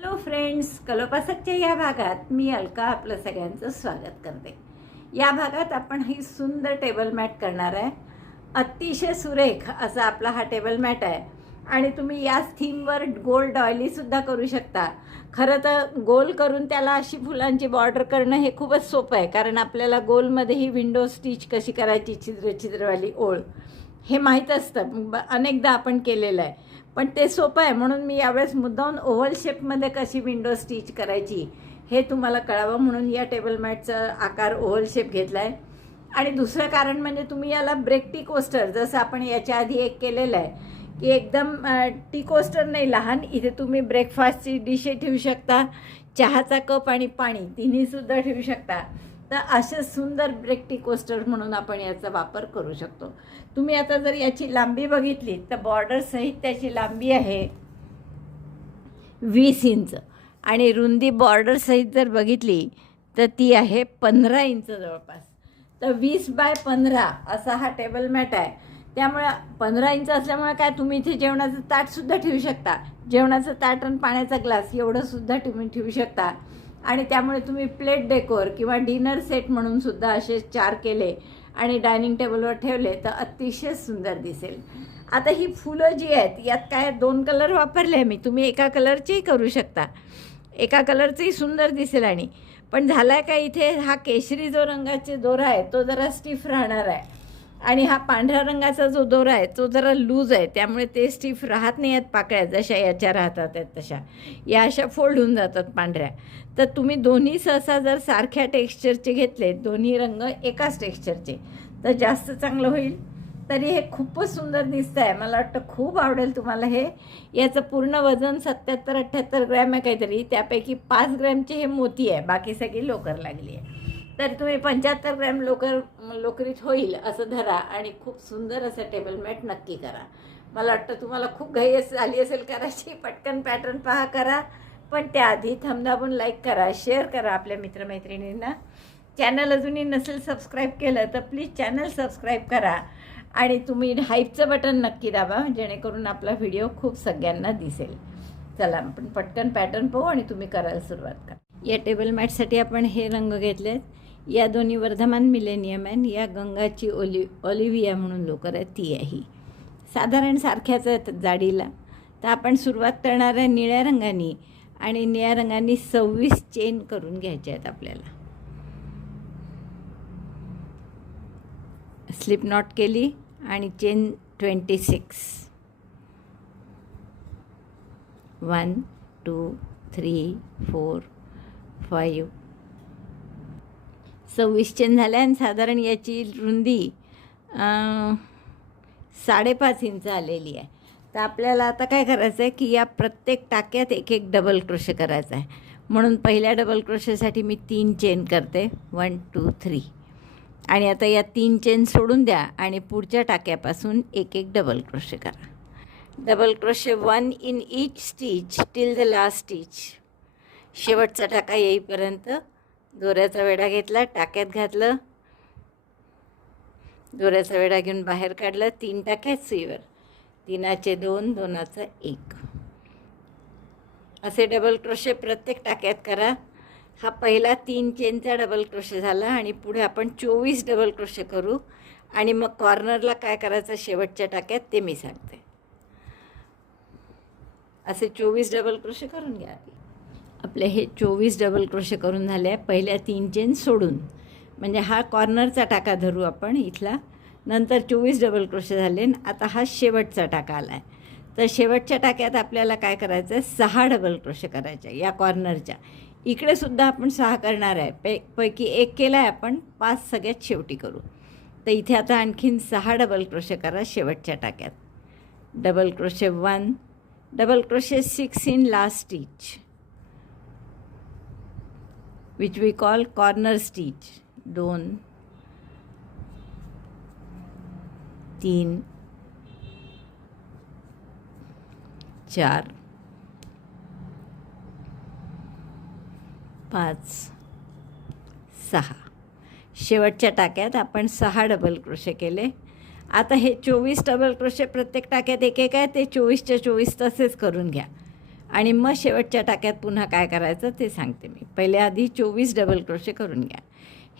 Hello friends, कलोपासकच्या या भागात मी अलका आपलं सगळ्यांचं स्वागत करते. या भागात आपण ही सुंदर टेबल मॅट करणार आहे. अतिशय सुरेख असा आपला हा टेबल मॅट आहे आणि तुम्ही याच थीमवर गोल डॉयलीसुद्धा करू शकता. खरं तर गोल करून त्याला अशी फुलांची बॉर्डर करणं हे खूपच सोपं आहे, कारण आपल्याला गोलमध्ये ही विंडो स्टिच कशी करायची, छिद्रवाली ओळ हे माहीत असतं, अनेकदा आपण केलेलं आहे. पण ते सोपं आहे म्हणून मी यावेळेस मुद्दाम ओव्हल शेपमध्ये कशी विंडो स्टिच करायची हे तुम्हाला कळावं म्हणून या टेबल मॅटचा आकार ओव्हल शेप घेतला आहे. आणि दुसरं कारण म्हणजे तुम्ही याला ब्रेक टी कोस्टर, जसं आपण याच्या आधी एक केलेलं आहे की एकदम टी कोस्टर नाही, लहान, इथे तुम्ही ब्रेकफास्टची डिशे ठेवू शकता, चहाचा कप आणि पाणी तिन्हीसुद्धा ठेवू शकता. तर असे सुंदर ब्रेक टी कोस्टर म्हणून आपण याचा वापर करू शकतो. तुम्ही आता जर याची लांबी बघितली तर बॉर्डर सहित त्याची लांबी आहे 20 इंच आणि रुंदी बॉर्डर सहित जर बघितली तर ती आहे 15 इंच जवळपास. तर 20 बाय 15 असा हा टेबल मॅट आहे. त्यामुळे 15 इंच असल्यामुळे काय, तुम्ही इथे जेवणाचं ताटसुद्धा ठेवू शकता, जेवणाचं ताट आणि पाण्याचा ग्लास एवढंसुद्धा तुम्ही ठेवू शकता. आणि त्यामुळे तुम्ही प्लेट डेकोर किंवा डिनर सेट म्हणून सुद्धा असे 4 केले आणि डायनिंग टेबलवर ठेवले तर अतिशय सुंदर दिसेल. आता ही फुलं जी आहेत यात काय 2 कलर वापरले मी, तुम्ही एका कलरचेही करू शकता, एका कलरचंही सुंदर दिसेल. आणि पण झालं आहे का, इथे हा केशरी जो रंगाचे दोरा आहे तो जरा स्टिफ राहणार आहे आणि हा पांढऱ्या रंगाचा जो दोरा आहे तो जरा लूज आहे, त्यामुळे ते स्टिफ राहत नाही आहेत पाकळ्या जशा याच्या राहतात आहेत तशा, या अशा फोल्ड होऊन जातात पांढऱ्या. तर तुम्ही दोन्ही सहसा जर सारख्या टेक्स्चरचे घेतले, दोन्ही रंग एकाच टेक्स्चरचे, तर जास्त चांगलं होईल. तरी हे खूपच सुंदर दिसतं आहे, मला वाटतं खूप आवडेल तुम्हाला हे. याचं पूर्ण वजन 77-78 ग्रॅम आहे काहीतरी, त्यापैकी 5 ग्रॅमचे हे मोती आहे, बाकी सगळी लोकर लागली आहे. तर तुम्ही 75 ग्रॅम लोकरीत होईल असं धरा आणि खूप सुंदर असं टेबल मॅट नक्की करा. मला वाटतं तुम्हाला खूप घाई झाली असेल करायची, पटकन पॅटर्न पहा, करा. पण त्याआधी थंबदाबून लाईक करा, शेअर करा आपल्या मित्रमैत्रिणींना. चॅनल अजूनही नसेल सबस्क्राईब केलं तर प्लीज चॅनल सबस्क्राईब करा आणि तुम्ही हाईपचं बटन नक्की दाबा, जेणेकरून आपला व्हिडिओ खूप सगळ्यांना दिसेल. चला आपण पटकन पॅटर्न पाहू आणि तुम्ही करायला सुरुवात करा. या टेबल मॅटसाठी आपण हे रंग घेतलेत. या दोन्ही वर्धमान मिलेनियम आहे, या गंगाची ऑलिव्हिया म्हणून लोकर आहे ती आहे, साधारण सारख्याच आहेत जाडीला. तर आपण सुरुवात करणार आहे निळ्या रंगाने आणि निळ्या रंगाने 26 चेन करून घ्यायच्या आहेत आपल्याला. स्लिप नॉट केली आणि चेन 26, 1 2 3 4 5 26 चेन झाल्या आणि साधारण याची रुंदी 5.5 इंच आलेली आहे. तर आपल्याला आता काय करायचं आहे की या प्रत्येक टाक्यात एक एक डबल क्रोशे करायचा आहे. म्हणून पहिल्या डबल क्रोशेसाठी मी 3 चेन करते, 1 2 3. आणि आता या 3 चेन सोडून द्या आणि पुढच्या टाक्यापासून एक एक डबल क्रोशे करा. Double crochet 1 in each stitch till the last stitch. शेवटचा टाका येईपर्यंत दोऱ्याचा वेढा घेतला, टाक्यात घातलं, दोऱ्याचा वेढा घेऊन बाहेर काढलं, 3 टाक्यात सुईवर, 3चे 2, 2चा 1 असे डबल क्रोशे प्रत्येक टाक्यात करा. हा पहिला 3 चेनचा डबल क्रोशे झाला आणि पुढे आपण 24 डबल क्रोशे करू आणि मग कॉर्नरला काय करायचं शेवटच्या टाक्यात ते मी सांगते. असे 24 डबल क्रोशे करून घ्या. आपले हे 24 डबल क्रोशे करून झाले आहे पहिल्या 3 चेन सोडून, म्हणजे हा कॉर्नरचा टाका धरू आपण इथला. नंतर 24 डबल क्रोशे झाले. आता हा शेवटचा टाका आला आहे. तर शेवटच्या टाक्यात आपल्याला काय करायचं आहे, 6 डबल क्रोशे करायचे या कॉर्नरच्या. इकडे सुद्धा आपण 6 करणार आहे, पैकी 1 केला आहे आपण, 5 सगळ्यात शेवटी करू. तर इथे आता आणखीन 6 डबल क्रोशे करा शेवटच्या टाक्यात. Double crochet 1, double crochet 6 in last stitch which we call corner stitch. 2 3 4 5 6. शेवटच्या टाक्यात आपण 6 डबल क्रोशे केले. आता हे 24 डबल क्रोशे प्रत्येक टाक्यात एक एक आहे, ते 24च्या 24 तसेच करून घ्या आणि मग शेवटच्या टाक्यात पुन्हा काय करायचं ते सांगते मी. पहिले आधी 24 डबल क्रोशे करून घ्या.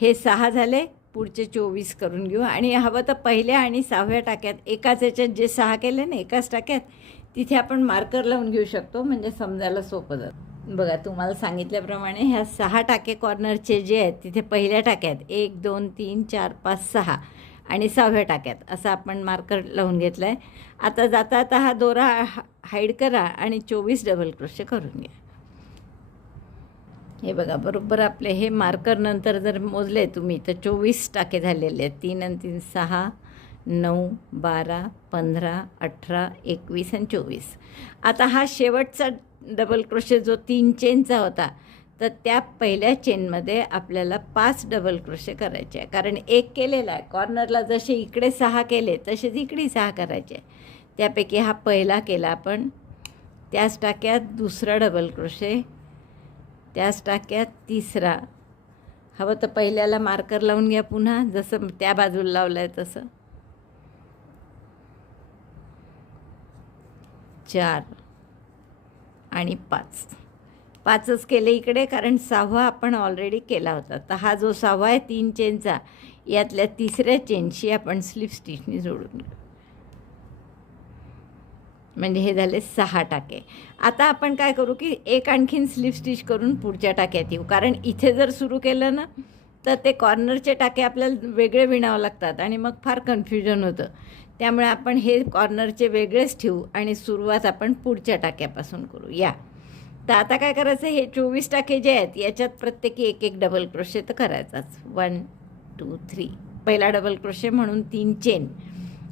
हे 6 झाले, पुढचे 24 करून घेऊ. आणि हवं तर पहिल्या आणि 6व्या टाक्यात एकाच याच्यात जे 6 केले ना एकाच टाक्यात, तिथे आपण मार्कर लावून घेऊ शकतो, म्हणजे समजायला सोपं जातं. बघा, तुम्हाला सांगितल्याप्रमाणे ह्या 6 टाके कॉर्नरचे जे आहेत तिथे पहिल्या टाक्यात 1 2 3 4 5 6 आणि 6व्या टाक्यात असं आपण मार्कर लावून घेतलं आहे. आता जाता आता हा दोरा हाईड करा आणि 24 डबल क्रोशे करून घ्या. हे बघा, बरोबर आपले हे मार्कर नंतर जर मोजले तुम्ही तर 24 टाके झालेले आहेत. 3 आणि 3 6 9 12 15 18 21 आणि 24. आता हा शेवटचा डबल क्रोशे जो 3 चेनचा होता, तर त्या पहिल्या चेनमध्ये आपल्याला 5 डबल क्रोशे करायचे आहे. कारण एक केलेला आहे कॉर्नरला, जसे इकडे 6 केले तसेच इकडे 6 करायचे आहे. त्यापैकी हा पहिला केला आपण, त्याच टाक्यात दुसरा डबल क्रोशे, त्याच टाक्यात तिसरा. हवं तर पहिल्याला मार्कर लावून घ्या पुन्हा, जसं त्या बाजूला लावलं आहे तसं. 4 आणि 5च केले इकडे, कारण 6वा आपण ऑलरेडी केला होता. तर हा जो 6वा आहे 3 चेनचा, यातल्या तिसऱ्या चेनशी आपण स्लिप स्टिचनी जोडून घेऊ. म्हणजे हे झाले 6 टाके. आता आपण काय करू की एक आणखीन स्लिप स्टिच करून पुढच्या टाक्यात येऊ. कारण इथे जर सुरू केलं ना तर ते कॉर्नरचे टाके आपल्याला वेगळे विणावं लागतात आणि मग फार कन्फ्युजन होतं. त्यामुळे आपण हे कॉर्नरचे वेगळेच ठेवू आणि सुरुवात आपण पुढच्या टाक्यापासून करू. या तर आता काय करायचं, हे 24 टाके जे आहेत याच्यात प्रत्येकी एक एक डबल क्रोशे तर करायचाच. 1 2 3 पहिला डबल क्रोशे म्हणून 3 चेन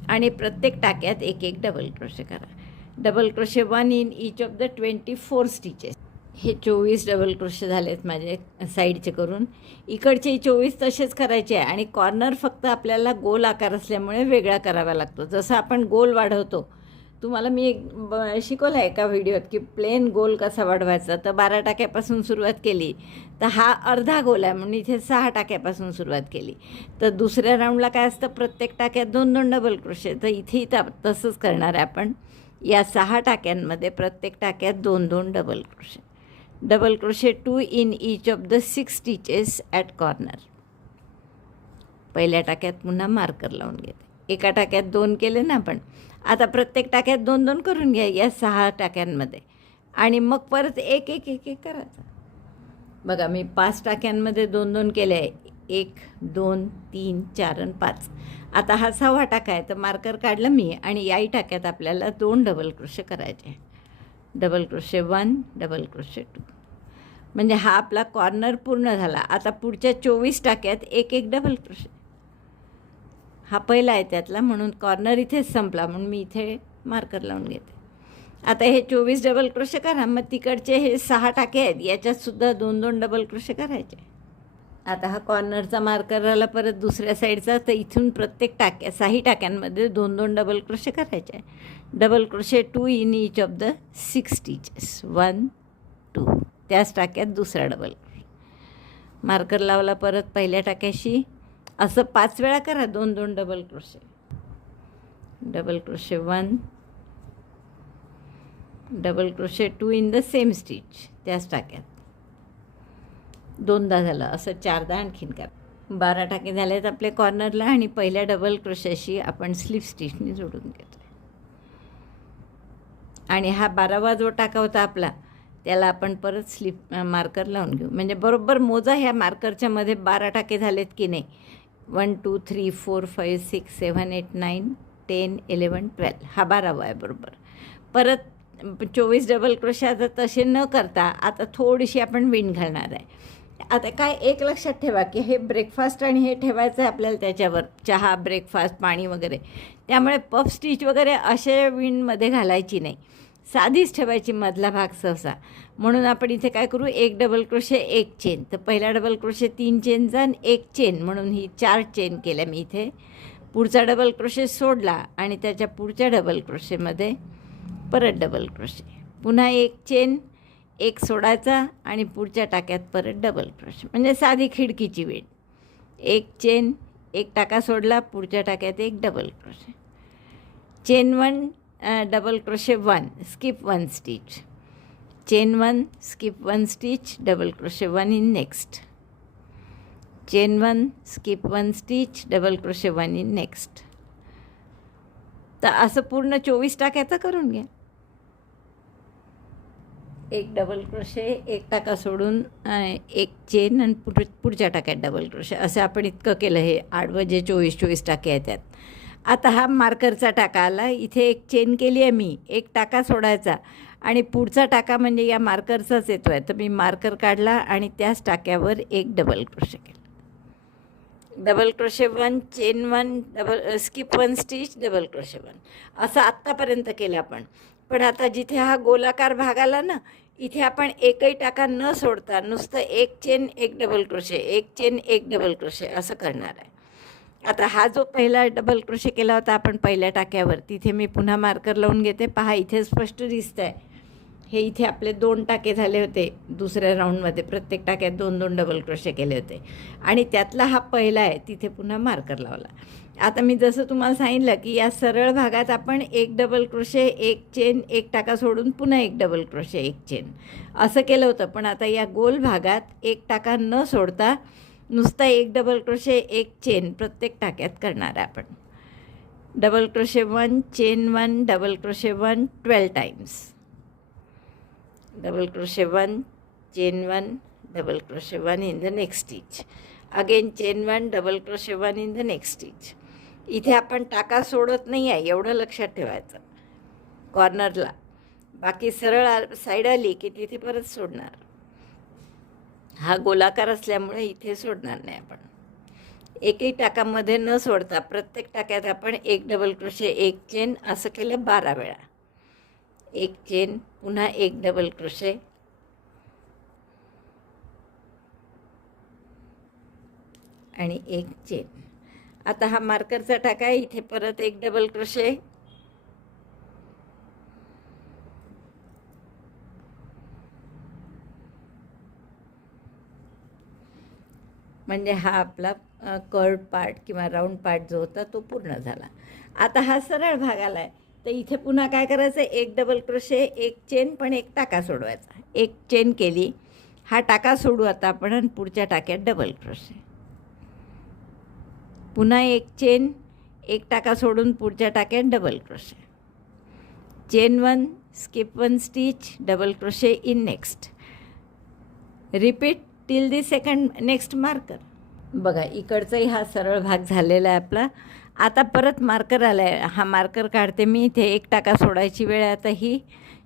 आणि प्रत्येक टाक्यात एक एक डबल क्रोशे करा. Double crochet 1 in each of the 24 stitches. हे 24 डबल क्रोशे झालेत माझे साईडचे करून. इकडचे 24 तसेच करायचे आहे आणि कॉर्नर फक्त आपल्याला गोल आकार असल्यामुळे वेगळा करावा लागतो. जसं आपण गोल वाढवतो, तुम्हाला मी एक शिकवलं आहे एका व्हिडिओत की प्लेन गोल कसा वाढवायचा. तर 12 टाक्यापासून सुरुवात केली तर हा अर्धा गोल आहे, म्हणून इथे 6 टाक्यापासून सुरुवात केली. तर दुसऱ्या राऊंडला काय असतं, प्रत्येक टाक्यात 2-2 डबल क्रोशे. तर इथेही तसंच करणार आहे आपण. या 6 टाक्यांमध्ये प्रत्येक टाक्यात 2-2 double crochet. Double crochet 2 in each of the 6 stitches at corner. पहिल्या टाक्यात पुन्हा मार्कर लावून घेते. एका टाक्यात 2 केले ना आपण, आता प्रत्येक टाक्यात 2-2 करून घ्या या 6 टाक्यांमध्ये आणि मग परत एक एक एक एक करायचं. बघा, मी 5 टाक्यांमध्ये 2-2 केले आहे. 1 2 3 4 आणि 5. आता हा 6वा टाका आहे, तर मार्कर काढलं मी आणि याही टाक्यात आपल्याला 2 डबल क्रोशे करायचे. Double crochet 1 double crochet 2. म्हणजे हा आपला कॉर्नर पूर्ण झाला. आता पुढच्या 24 टाक्यात एक एक डबल क्रोशे. हा पहिला आहे त्यातला, म्हणून कॉर्नर इथेच संपला, म्हणून मी इथे मार्कर लावून घेते. आता हे 24 डबल क्रोशे करा. मग तिकडचे हे 6 टाके आहेत याच्यातसुद्धा 2-2 डबल क्रोशे करायचे. आता हा कॉर्नरचा मार्कर राहिला परत दुसऱ्या साईडचा, तर इथून प्रत्येक 6 टाक्यांमध्ये 2-2 डबल क्रोशे करायचे आहे. Double crochet 2 in each of the 6 stitches. 1 2. त्याच टाक्यात दुसरा डबल मार्कर लावला परत पहिल्या टाक्याशी. असं 5 वेळा करा 2-2 double crochet. Double crochet 1 double crochet 2 in the same stitch. त्याच टाक्यात 2दा झालं, असं 4दा आणखीन करा. 12 टाके झालेत आपले कॉर्नरला आणि पहिल्या डबल क्रोशेशी आपण स्लिप स्टिचनी जोडून घेतो. आणि हा 12वा जो टाका होता आपला, त्याला आपण परत स्लिप मार्कर लावून घेऊ. म्हणजे बरोबर मोजा ह्या मार्करच्या मध्ये 12 टाके झालेत की नाही. 1 2 3 4 5 6 7 8 9 10 11 12. हा 12वा आहे बरोबर. परत 24 डबल क्रोशे आता तसे न करता आता थोडीशी आपण विण घालणार आहे. आता काय एक लक्षात ठेवा की हे ब्रेकफास्ट आणि हे ठेवायचं आहे आपल्याला त्याच्यावर, चहा ब्रेकफास्ट पाणी वगैरे. त्यामुळे पफ स्टिच वगैरे असे विणमध्ये घालायची नाही, साधीच ठेवायची मधला भाग सहसा. म्हणून आपण इथे काय करू, 1 डबल क्रोशे 1 चेन. तर पहिला डबल क्रोशे 3 चेनचा आणि 1 चेन म्हणून ही 4 चेन केल्या मी इथे. पुढचा डबल क्रोशे सोडला आणि त्याच्या पुढच्या डबल क्रोशेमध्ये परत डबल क्रोशे. पुन्हा 1 चेन, 1 सोडायचा आणि पुढच्या टाक्यात परत डबल क्रोशे. म्हणजे साधी खिडकीची विण. 1 चेन, 1 टाका सोडला, पुढच्या टाक्यात 1 double crochet. Chain 1 double crochet 1 skip 1 stitch chain 1, skip 1 stitch, double crochet 1 in next, chain 1, skip 1 stitch, double crochet 1 in next. तर असं पूर्ण 24 टाक्याचं करून घ्या. एक डबल क्रोशे, एक टाका सोडून एक चेन आणि पुढच्या टाक्यात डबल क्रोशे, असं आपण इतकं केलं. हे आडवं जे 24 टाके आहेत त्यात. आता हा मार्करचा टाका आला, इथे एक चेन केली आहे मी, एक टाका सोडायचा आणि पुढचा टाका म्हणजे या मार्करचाच येतो आहे. तर मी मार्कर काढला आणि त्याच टाक्यावर एक डबल क्रोशे केला. Double crochet 1, chain 1, skip 1 stitch, double crochet 1, असं आत्तापर्यंत केलं आपण. पण आता जिथे हा गोलाकार भाग आला ना, इथे आपण एकही टाका न सोडता नुसतं एक चेन, एक डबल क्रोशे, एक चेन, एक डबल क्रोशे असं करणार आहे. आता हा जो पहिला डबल क्रोशे केला होता आपण पहिल्या टाक्यावर, तिथे मी पुन्हा मार्कर लावून घेते. पहा, इथे स्पष्ट दिसतं आहे. हे इथे आपले 2 टाके झाले होते दुसऱ्या राऊंडमध्ये. प्रत्येक टाक्यात 2-2 डबल क्रोशे केले होते आणि त्यातला हा पहिला आहे, तिथे पुन्हा मार्कर लावला. आता मी जसं तुम्हाला सांगितलं की या सरळ भागात आपण एक डबल क्रोशे, एक चेन, एक टाका सोडून पुन्हा एक डबल क्रोशे, एक चेन असं केलं होतं. पण आता या गोल भागात एक टाका न सोडता नुसता एक डबल क्रोशे, एक चेन प्रत्येक टाक्यात करणार आहे आपण. Double crochet 1, chain 1, double crochet 1 12 times, double crochet 1, chain 1, double crochet 1 in the next stitch, again chain 1, double crochet 1 in the next stitch. इथे आपण टाका सोडत नाही आहे, एवढं लक्षात ठेवायचं कॉर्नरला. बाकी सरळ साईड आली की तिथे परत सोडणार. हा गोलाकार असल्यामुळे इथे सोडणार नाही आपण. एकही टाकामध्ये न सोडता प्रत्येक टाक्यात आपण एक डबल क्रोशे, एक चेन असं केलं 12 वेळा. एक चेन, पुन्हा एक डबल क्रोशे, आणि एक चेन. आता हा मार्करचा टाका आहे, इथे परत एक डबल क्रोशे, म्हणजे हा आपला कर्ड पार्ट किंवा राऊंड पार्ट जो होता तो पूर्ण झाला. आता हा सरळ भाग आला आहे, तर इथे पुन्हा काय करायचं, एक डबल क्रोशे, एक चेन, पण एक टाका सोडवायचा. एक चेन केली, हा टाका सोडू आता आपण आणि पुढच्या टाक्यात डबल क्रोशे, पुन्हा एक चेन, एक टाका सोडून पुढच्या टाक्यात double crochet, chain 1, skip 1 stitch, double crochet in next, repeat till the second next marker. बघा, इकडचाही हा सरळ भाग झालेला आहे आपला. आता परत मार्कर आला आहे, हा मार्कर काढते मी. इथे एक टाका सोडायची वेळ आहे. आता ही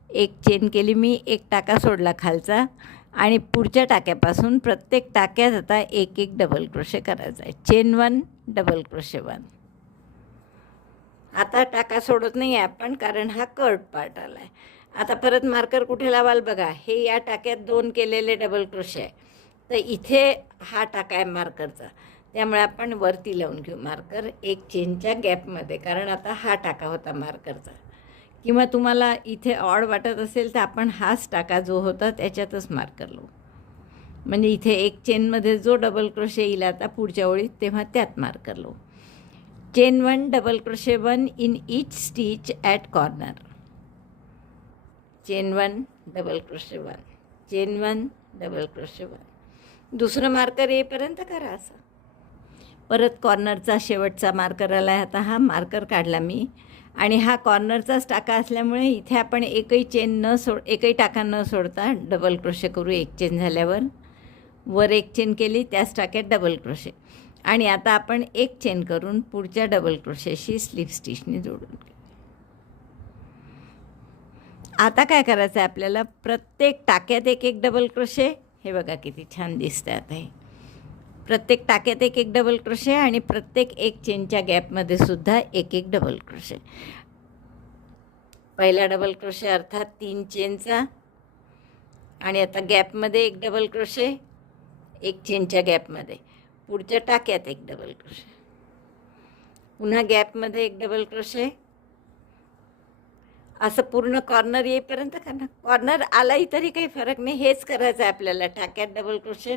एक चेन केली मी, एक टाका सोडला खालचा आणि पुढच्या टाक्यापासून प्रत्येक टाक्यात आता एक एक डबल क्रोशे करायचा आहे. Chain 1, double crochet 1. आता टाका सोडत नाही आहे आपण, कारण हा कर्ड पार्ट आला आहे. आता परत मार्कर कुठे लावाल बघा, हे या टाक्यात 2 केलेले डबल क्रोशे आहे, तर इथे हा टाका आहे मार्करचा, त्यामुळे आपण वरती लावून घेऊ मार्कर एक चेनच्या गॅपमध्ये, कारण आता हा टाका होता मार्करचा. किंवा तुम्हाला इथे ऑड वाटत असेल तर आपण हाच टाका जो होता त्याच्यातच मार्कर लावू, म्हणजे इथे एक चेनमध्ये जो डबल क्रोशे येईल आता पुढच्या ओळीत, तेव्हा त्यात मार्कर लावू. Chain 1, double crochet 1 in each stitch at corner, chain 1, double crochet 1, chain 1, double crochet 1. दुसरं मार्कर येईपर्यंत करा असं. परत कॉर्नरचा शेवटचा मार्कर आला आहे. आता हा मार्कर काढला मी आणि हा कॉर्नरचाच टाका असल्यामुळे इथे आपण एकही टाका न सोडता डबल क्रोशे करू. एक चेन झाल्यावर वर एक चेन केली, त्याच टाक्यात डबल क्रोशे, आणि आता आपण एक चेन करून पुढच्या डबल क्रोशेशी स्लिप स्टिचने जोडून घेऊ. आता काय करायचं आहे आपल्याला, प्रत्येक टाक्यात एक एक डबल क्रोशे. हे बघा किती छान दिसतं आता हे. प्रत्येक टाक्यात एक एक डबल क्रोशे आणि प्रत्येक एक चेनच्या गॅपमध्ये सुद्धा एक एक डबल क्रोशे. पहिला डबल क्रोशे अर्थात 3 चेनचा, आणि आता गॅपमध्ये एक डबल क्रोशे, एक चेनच्या गॅपमध्ये, पुढच्या टाक्यात एक डबल क्रोशे, पुन्हा गॅपमध्ये एक डबल क्रोशे, असं पूर्ण कॉर्नर येईपर्यंत करणार. कॉर्नर आलाही तरी काही फरक नाही, हेच करायचं आहे आपल्याला. टाक्यात डबल क्रोशे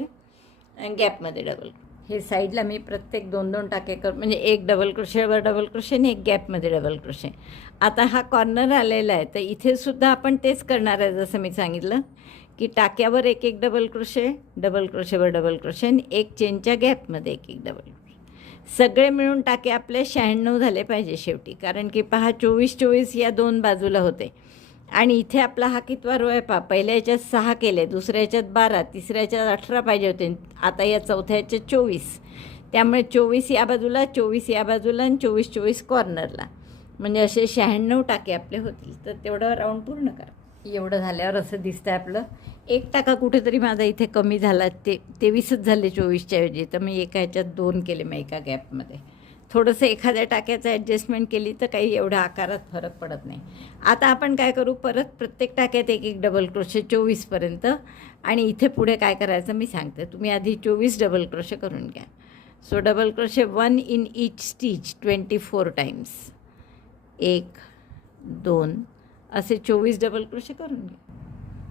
आणि गॅपमध्ये डबल. हे साईडला मी प्रत्येक 2-2 टाके म्हणजे एक डबल क्रोशेवर डबल क्रोशे आणि एक गॅपमध्ये डबल क्रोशे. आता हा कॉर्नर आलेला आहे, तर इथे सुद्धा आपण तेच करणार आहे, जसं मी सांगितलं की टाक्यावर एक एक डबल क्रोशे, डबल क्रोशेवर डबल क्रोशे आणि एक चेनच्या गॅपमध्ये एक एक डबल क्रोशे. सगळे मिळून टाके आपले 96 झाले पाहिजे शेवटी, कारण की पहा 24-24 या 2 बाजूला होते. आणि इथे आपला हा कितवा रो आहे पहा, पहिल्या याच्यात 6 केले, दुसऱ्या याच्यात 12, तिसऱ्या याच्यात 18 पाहिजे होते, आता या चौथ्या याच्यात 24. त्यामुळे 24 या बाजूला, 24 या बाजूला आणि 24-24 कॉर्नरला, म्हणजे असे 96 टाके आपले होतील. तर तेवढं राऊंड पूर्ण करा. एवढं झाल्यावर असं दिसतं आहे आपलं. एक टाका कुठेतरी माझा इथे कमी झाला, 23च झाले 24च्या ऐवजी, तर मी एका ह्याच्यात 2 केले मग एका गॅपमध्ये. थोडंसं एखाद्या टाक्याचं ॲडजस्टमेंट केली तर काही एवढा आकारात फरक पडत नाही. आता आपण काय करू, परत प्रत्येक टाक्यात एक एक डबल क्रोशे 24पर्यंत. आणि इथे पुढे काय करायचं मी सांगते, तुम्ही आधी 24 डबल क्रोशे करून घ्या. So double crochet 1 in each stitch 24 times, 1 2 असे 24 डबल क्रोशे करून घ्या.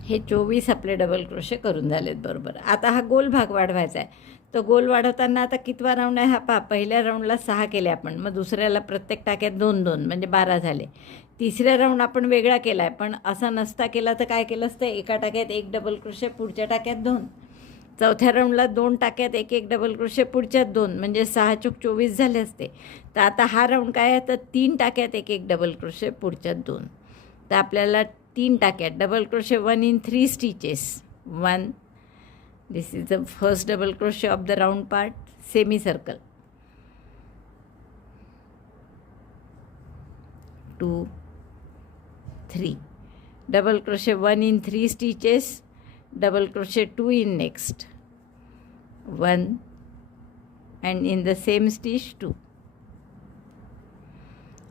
हे 24 आपले डबल क्रोशे करून झालेत बरोबर. आता हा गोल भाग वाढवायचा आहे. तर गोल वाढवताना आता कितवा राऊंड आहे हा पहा, पहिल्या राऊंडला 6 केले आपण, मग दुसऱ्याला प्रत्येक टाक्यात 2-2 म्हणजे 12 झाले. तिसऱ्या राऊंड आपण वेगळा केला आहे, पण असा नसता केला तर काय केलं असतं, एका टाक्यात एक डबल क्रोशे, पुढच्या टाक्यात 2. चौथ्या राऊंडला 2 टाक्यात एक एक डबल क्रोशे, पुढच्यात 2, म्हणजे 6 चोक 24 झाले असते. तर आता हा राऊंड काय आहे, तर 3 टाक्यात एक एक डबल क्रोशे, पुढच्यात 2. तर आपल्याला 3 टाक्यात double crochet 1 in 3 stitches, 1, this is the first double crochet of the round part, semi circle, 2 3 double crochet 1 in 3 stitches, double crochet 2 in next, 1 and in the same stitch 2.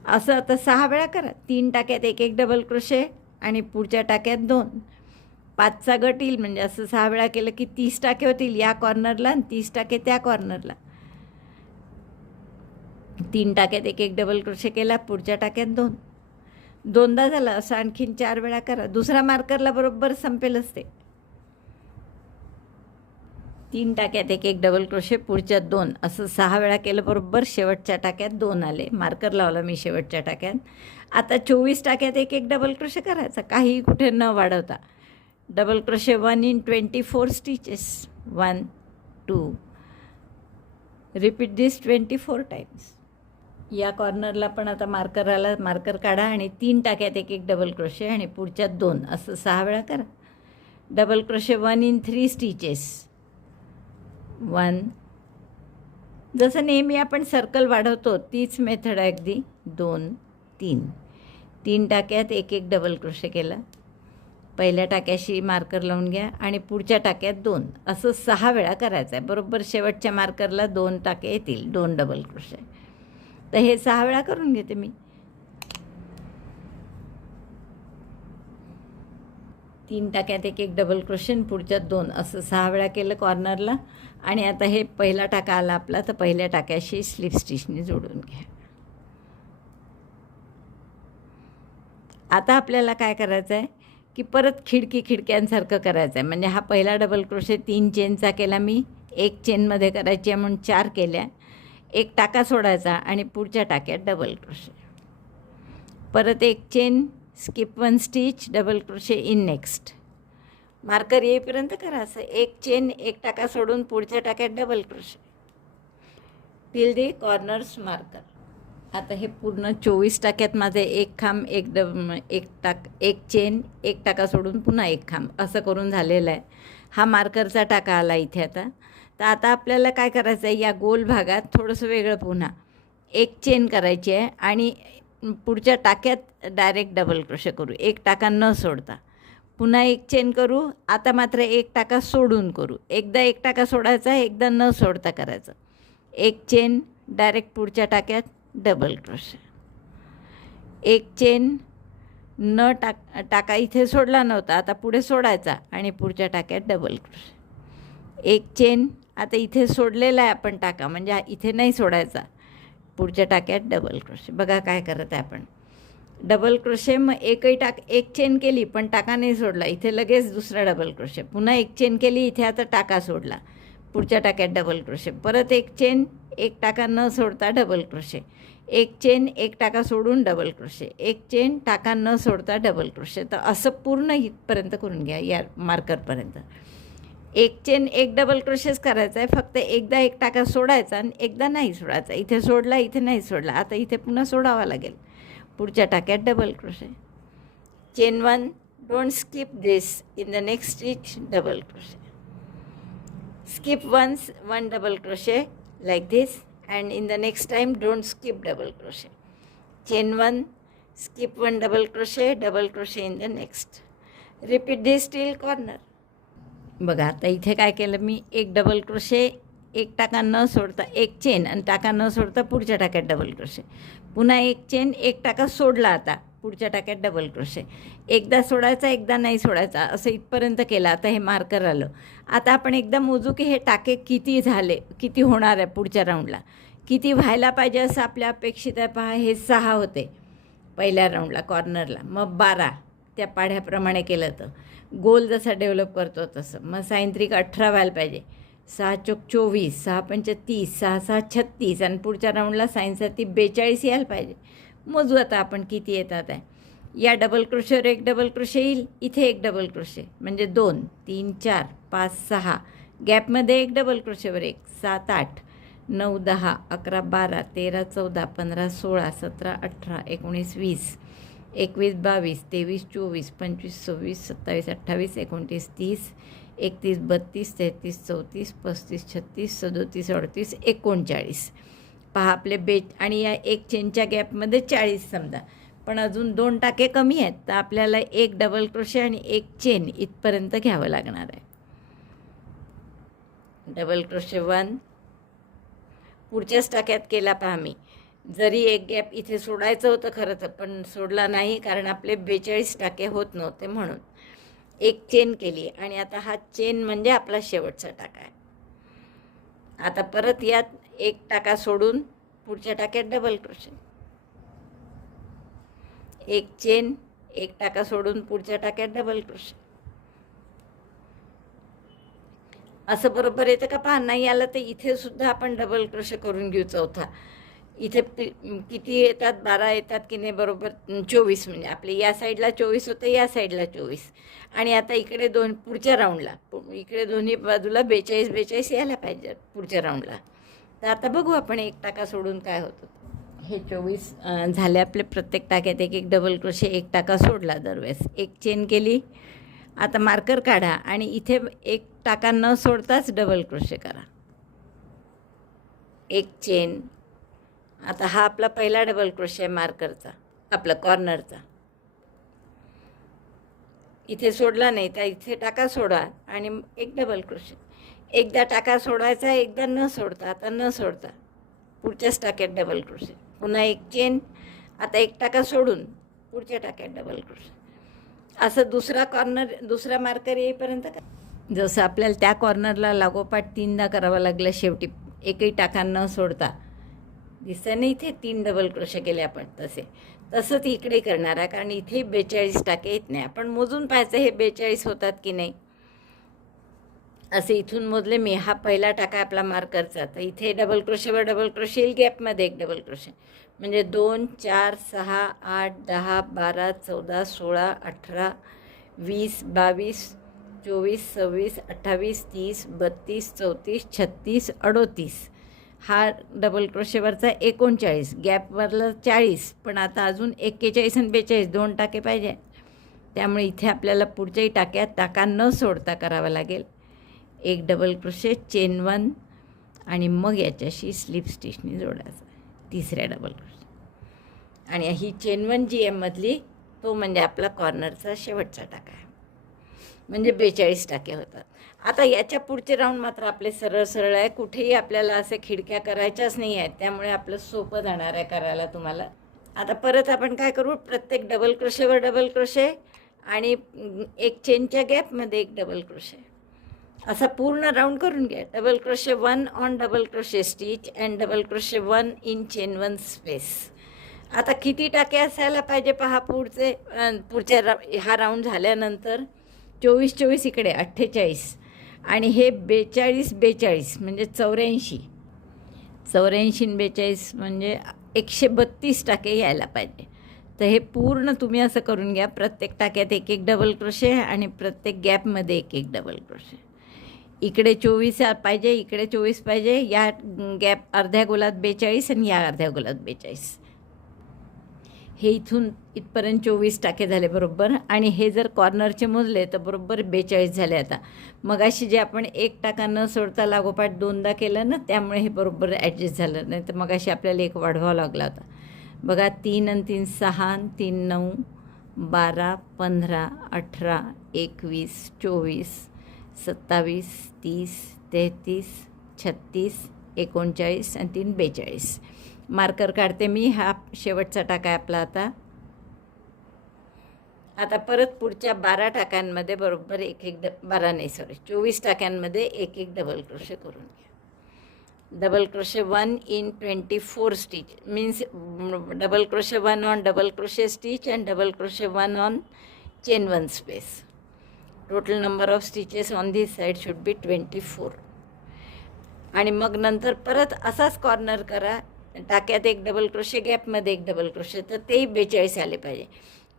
असं आता 6 वेळा करा. 3 टाक्यात एक एक डबल क्रोशे आणि पुढच्या टाक्यात 2. 5चा गट येईल, म्हणजे असं 6 वेळा केलं की 30 टाके होतील या कॉर्नरला आणि 30 टाके त्या कॉर्नरला. 3 टाक्यात एक एक डबल क्रोशे केला, पुढच्या टाक्यात 2. 2दा झालं, असं आणखीन 4 वेळा करा. दुसरा मार्करला बरोबर संपेल असते. 3 टाक्यात एक एक डबल क्रोशे, पुढच्यात 2, असं 6 वेळा केलं बरोबर. शेवटच्या टाक्यात 2 आले, मार्कर लावला मी शेवटच्या टाक्यात. आता 24 टाक्यात एक एक डबल क्रोशे करायचा, काही कुठे न वाढवता. Double crochet 1 in 24 stitches, 1 2. Repeat this 24 times. या कॉर्नरला पण आता मार्करला मार्कर काढा आणि 3 टाक्यात एक एक डबल क्रोशे आणि पुढच्यात 2, असं 6 वेळा करा. Double crochet 1 in 3 stitches, 1. जसं नेहमी आपण सर्कल वाढवतो तीच मेथड आहे अगदी. 2 3 3 टाक्यात एक एक डबल क्रोशे केला, पहिल्या टाक्याशी मार्कर लावून घ्या आणि पुढच्या टाक्यात 2, असं 6 वेळा करायचं आहे. बरोबर शेवटच्या मार्करला 2 टाके येतील, 2 डबल क्रोशे. तर हे 6 वेळा करून घेते मी. 3 टाक्यात एक एक डबल क्रोशे आणि पुढच्यात 2, असं 6 वेळा केलं कॉर्नरला. आणि आता हे पहिला टाका आला आपला, तर पहिल्या टाक्याशी स्लिप स्टिचने जोडून घ्या. आता आपल्याला काय करायचं आहे की परत खिडक्यांसारखं करायचं आहे. म्हणजे हा पहिला डबल क्रोशे 3 चेनचा केला मी, 1 चेनमध्ये करायची आहे म्हणून 4 केल्या, 1 टाका सोडायचा आणि पुढच्या टाक्यात डबल क्रोशे, परत 1 chain, skip 1 stitch, double crochet in next. Marker येईपर्यंत करा असं. 1 चेन, 1 टाका सोडून पुढच्या टाक्यात double crochet till the corners marker. आता हे पूर्ण 24 टाक्यात माझे 1 खांब, 1 चेन, 1 टाका सोडून पुन्हा 1 खांब, असं करून झालेलं आहे. हा मार्करचा टाका आला इथे आता. तर आता आपल्याला काय करायचं आहे, या गोल भागात थोडंसं वेगळं पुन्हा 1 चेन करायची आहे आणि पुढच्या टाक्यात डायरेक्ट डबल क्रोशे करू, 1 टाका न सोडता. पुन्हा 1 चेन करू, आता मात्र 1 टाका सोडून करू. एकदा 1 टाका सोडायचा, एकदा न सोडता करायचं. 1 चेन, डायरेक्ट पुढच्या टाक्यात डबल क्रोशे, 1 चेन, न टाका इथे सोडला नव्हता, आता पुढे सोडायचा आणि पुढच्या टाक्यात डबल क्रोशे, 1 चेन, आता इथे सोडलेला आहे आपण टाका, म्हणजे इथे नाही सोडायचा, पुढच्या टाक्यात डबल क्रोशे. बघा काय करत आहे आपण, डबल क्रोशे. मग 1 चेन केली पण टाका नाही सोडला, इथे लगेच दुसरा डबल क्रोशे, पुन्हा 1 चेन केली, इथे आता टाका सोडला, पुढच्या टाक्यात डबल क्रोशे, परत एक चेन, एक टाका न सोडता डबल क्रोशे, एक चेन, एक टाका सोडून डबल क्रोशे, एक चेन, टाका न सोडता डबल क्रोशे. तर असं पूर्ण इथपर्यंत करून घ्या या मार्करपर्यंत. एक चेन, एक डबल क्रोशेच करायचा आहे, फक्त एकदा एक टाका सोडायचा आणि एकदा नाही सोडायचा. इथे सोडला, इथे नाही सोडला, आता इथे पुन्हा सोडावा लागेल. पुढच्या टाक्यात double crochet, chain 1, don't skip this, in the next stitch double crochet, skip once, 1 double crochet like this, and in the next time don't skip double crochet, chain 1, skip 1 double crochet in the next, repeat this till corner. बघा आता इथे काय केलं मी, एक double crochet, एक टाका न सोडता, एक चेन आणि टाका न सोडता पुढच्या टाक्यात डबल क्रोशे, पुन्हा एक चेन, एक टाका सोडला, आता पुढच्या टाक्यात डबल क्रोशे, एकदा सोडायचा, एकदा नाही सोडायचा, असं इथपर्यंत केलं. आता हे मार्कर आलं. आता आपण एकदा मोजू की हे टाके किती झाले, किती होणार आहे पुढच्या राऊंडला, किती व्हायला पाहिजे असं आपल्या अपेक्षित आहे. पहा, हे 6 होते पहिल्या राऊंडला कॉर्नरला, मग 12 त्या पाढ्याप्रमाणे केलं तर गोल जसा डेव्हलप करतो तसं, मग सायंत्रिक 18 व्हायला पाहिजे, 6 चोक 24, 6 पंच 30, 6 6 36, आणि पुढच्या राऊंडला सायन्ससाठी 42 यायला पाहिजे. मोजू आता आपण किती येतात आहे. या डबल क्रोशेवर एक डबल क्रोशे येईल, इथे एक डबल क्रोशे म्हणजे 2 3 4 5 6, गॅपमध्ये एक डबल क्रोशेवर एक, 7 8 9 10 11 12 13 14 15 16 17 18 19 20 21 22 23 24 25 26 27 28 29 30 31 32 33 34 35 36 37 38 39. पहा आपले आणि या एक चेनच्या गॅपमध्ये 40 समजा, पण अजून 2 टाके कमी आहेत, तर आपल्याला एक डबल क्रोशे आणि एक चेन इथपर्यंत घ्यावं लागणार आहे. डबल क्रोशे 1 पुढच्याच टाक्यात केला. पहा मी जरी एक गॅप इथे सोडायचं होतं खरं तर, पण सोडला नाही कारण आपले 42 टाके होत नव्हते म्हणून. एक चेन केली आणि आता हा चेन म्हणजे आपला शेवटचा टाका आहे. आता परत यात एक टाका सोडून पुढच्या टाक्यात डबल क्रोशे, एक चेन, एक टाका सोडून पुढच्या टाक्यात डबल क्रोशे. असं बरोबर येतं का? पहा, नाही आलं तर इथे सुद्धा आपण डबल क्रोशे करून घेऊ चौथा. इथे किती येतात, 12 येतात की नाही, बरोबर 24, म्हणजे आपले या साईडला 24 होते, या साईडला 24, आणि आता इकडे पुढच्या राऊंडला इकडे दोन्ही बाजूला 42 42 यायला पाहिजे पुढच्या राऊंडला. तर आता बघू आपण एक टाका सोडून काय होतं. हे 24 झाले आपले. प्रत्येक टाक्यात एक एक डबल क्रोशे, एक टाका सोडला दरवेळेस, एक चेन केली. आता मार्कर काढा आणि इथे एक टाका न सोडताच डबल क्रोशे करा, एक चेन. आता हा आपला पहिला डबल क्रोशे मार्करचा, आपला कॉर्नरचा. इथे सोडला नाही तर इथे टाका सोडा आणि एक डबल क्रोशे. एकदा टाका सोडायचा, एकदा न सोडता, आता न सोडता पुढच्याच टाक्यात डबल क्रोशे, पुन्हा एक चेन. आता एक टाका सोडून पुढच्या टाक्यात डबल क्रोशे. असं दुसरा मार्कर येईपर्यंत का. जसं आपल्याला त्या कॉर्नरला लागोपाठ 3दा करावं लागलं शेवटी, एकही टाका न सोडता. दिसतं नाही इथे 3 डबल क्रोशे केले आपण, तसंच इकडे करणार आहे, कारण इथे 42 टाके येत नाही. आपण मोजून पाहायचं हे 42 होतात की नाही. असे इथून मोजले मी. हा पहिला टाका आपला मार्करचा, तर इथे डबल क्रोशेवर डबल क्रोशे येईल, गॅपमध्ये एक डबल क्रोशे, म्हणजे 2 4 6 8 10 12 14 16 18 20 22 24 26 28 30 32 34 36 38. हा डबल क्रोशेवरचा 39, गॅपवरला 40, पण आता अजून 41 आणि 42 2 टाके पाहिजे. त्यामुळे इथे आपल्याला पुढच्याही टाक्यात टाका न सोडता करावं लागेल. एक डबल क्रोशे, चेन 1, आणि मग याच्याशी स्लिप स्टिचनी जोडायचं, तिसऱ्या डबल क्रोशे. आणि ही चेन 1 जी आहे मधली, तो म्हणजे आपला कॉर्नरचा शेवटचा टाका आहे, म्हणजे 42 टाके होतात. आता याच्या पुढचे राऊंड मात्र आपले सरळ सरळ आहे, कुठेही आपल्याला असे खिडक्या करायच्याच नाही आहेत, त्यामुळे आपलं सोपं जाणार आहे करायला तुम्हाला. आता परत आपण काय करू, प्रत्येक डबल क्रोशेवर डबल क्रोशे आणि एक चेनच्या गॅपमध्ये एक डबल क्रोशे, असा पूर्ण राऊंड करून घ्या. Double crochet 1 on double crochet stitch and double crochet 1 in chain 1 space. आता किती टाके असायला पाहिजे पहा पुढच्या हा राऊंड झाल्यानंतर. 24 24 इकडे 48, आणि हे 42 म्हणजे 84 आणि 42 म्हणजे 132 टाके यायला पाहिजे. तर हे पूर्ण तुम्ही असं करून घ्या. प्रत्येक टाक्यात एक एक डबल क्रोशे आणि प्रत्येक गॅपमध्ये एक एक डबल क्रोशे. इकडे 24 पाहिजे, इकडे 24 पाहिजे. या गॅप अर्ध्या गोलात 42 आणि या अर्ध्या गोलात 42. हे इथून इथपर्यंत 24 टाके झाले बरोबर. आणि हे जर कॉर्नरचे मोजले तर बरोबर 42 झाले. आता मगाशी जे आपण एक टाका न सोडता लागोपाठ 2दा केलं ना, त्यामुळे हे बरोबर ॲडजस्ट झालं. नाही तर मगाशी आपल्याला एक वाढवावा लागला होता. बघा 3 आणि 3 6 आणि 3 9 12 15 18 21 24 27 30 33 36 39 आणि 3 42. मार्कर काढते मी. हा शेवटचा टाका आहे आपला. आता परत पुढच्या 12 टाक्यांमध्ये बरोबर 24 टाक्यांमध्ये एक एक डबल क्रोशे करून घ्या. Double crochet 1 in 24 stitch means double crochet 1 on double crochet stitch and double crochet 1 on chain 1 space. Total number of stitches on this side should be 24. आणि मग नंतर परत असाच कॉर्नर करा. टाक्यात एक डबल क्रोशे, गॅपमध्ये एक डबल क्रोशे, तर तेही 42 आले पाहिजे.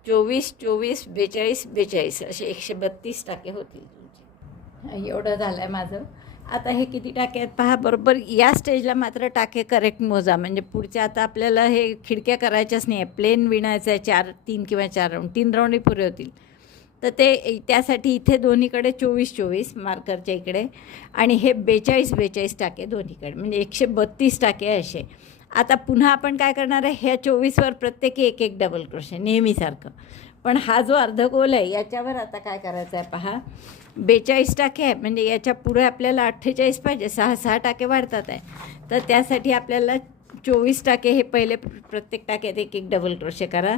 24 24 42 42 असे 132 टाके होतील तुमचे. एवढं झालं आहे माझं. आता हे किती टाके आहेत पहा. बरोबर या स्टेजला मात्र टाके करेक्ट मोजा. म्हणजे पुढच्या आता आपल्याला हे खिडक्या करायच्याच नाही आहे, प्लेन विणायचं आहे. 3 किंवा 4 राऊंड, 3 राऊंडही पुरे होतील. तर ते त्यासाठी इथे दोन्हीकडे 24 मार्करच्या इकडे आणि हे 42 टाके दोन्हीकडे, म्हणजे 132 टाके असे. आता पुन्हा आपण काय करणार आहे, ह्या 24वर प्रत्येकी एक एक डबल क्रोशे नेहमीसारखं. पण हा जो अर्धगोल आहे याच्यावर आता काय करायचं आहे पहा. 42 टाके आहे, म्हणजे याच्या पुढे आपल्याला 48 पाहिजे. 6 टाके वाढतात आहे. तर त्यासाठी आपल्याला 24 टाके हे पहिले प्रत्येक टाक्यात एक एक डबल क्रोशे करा.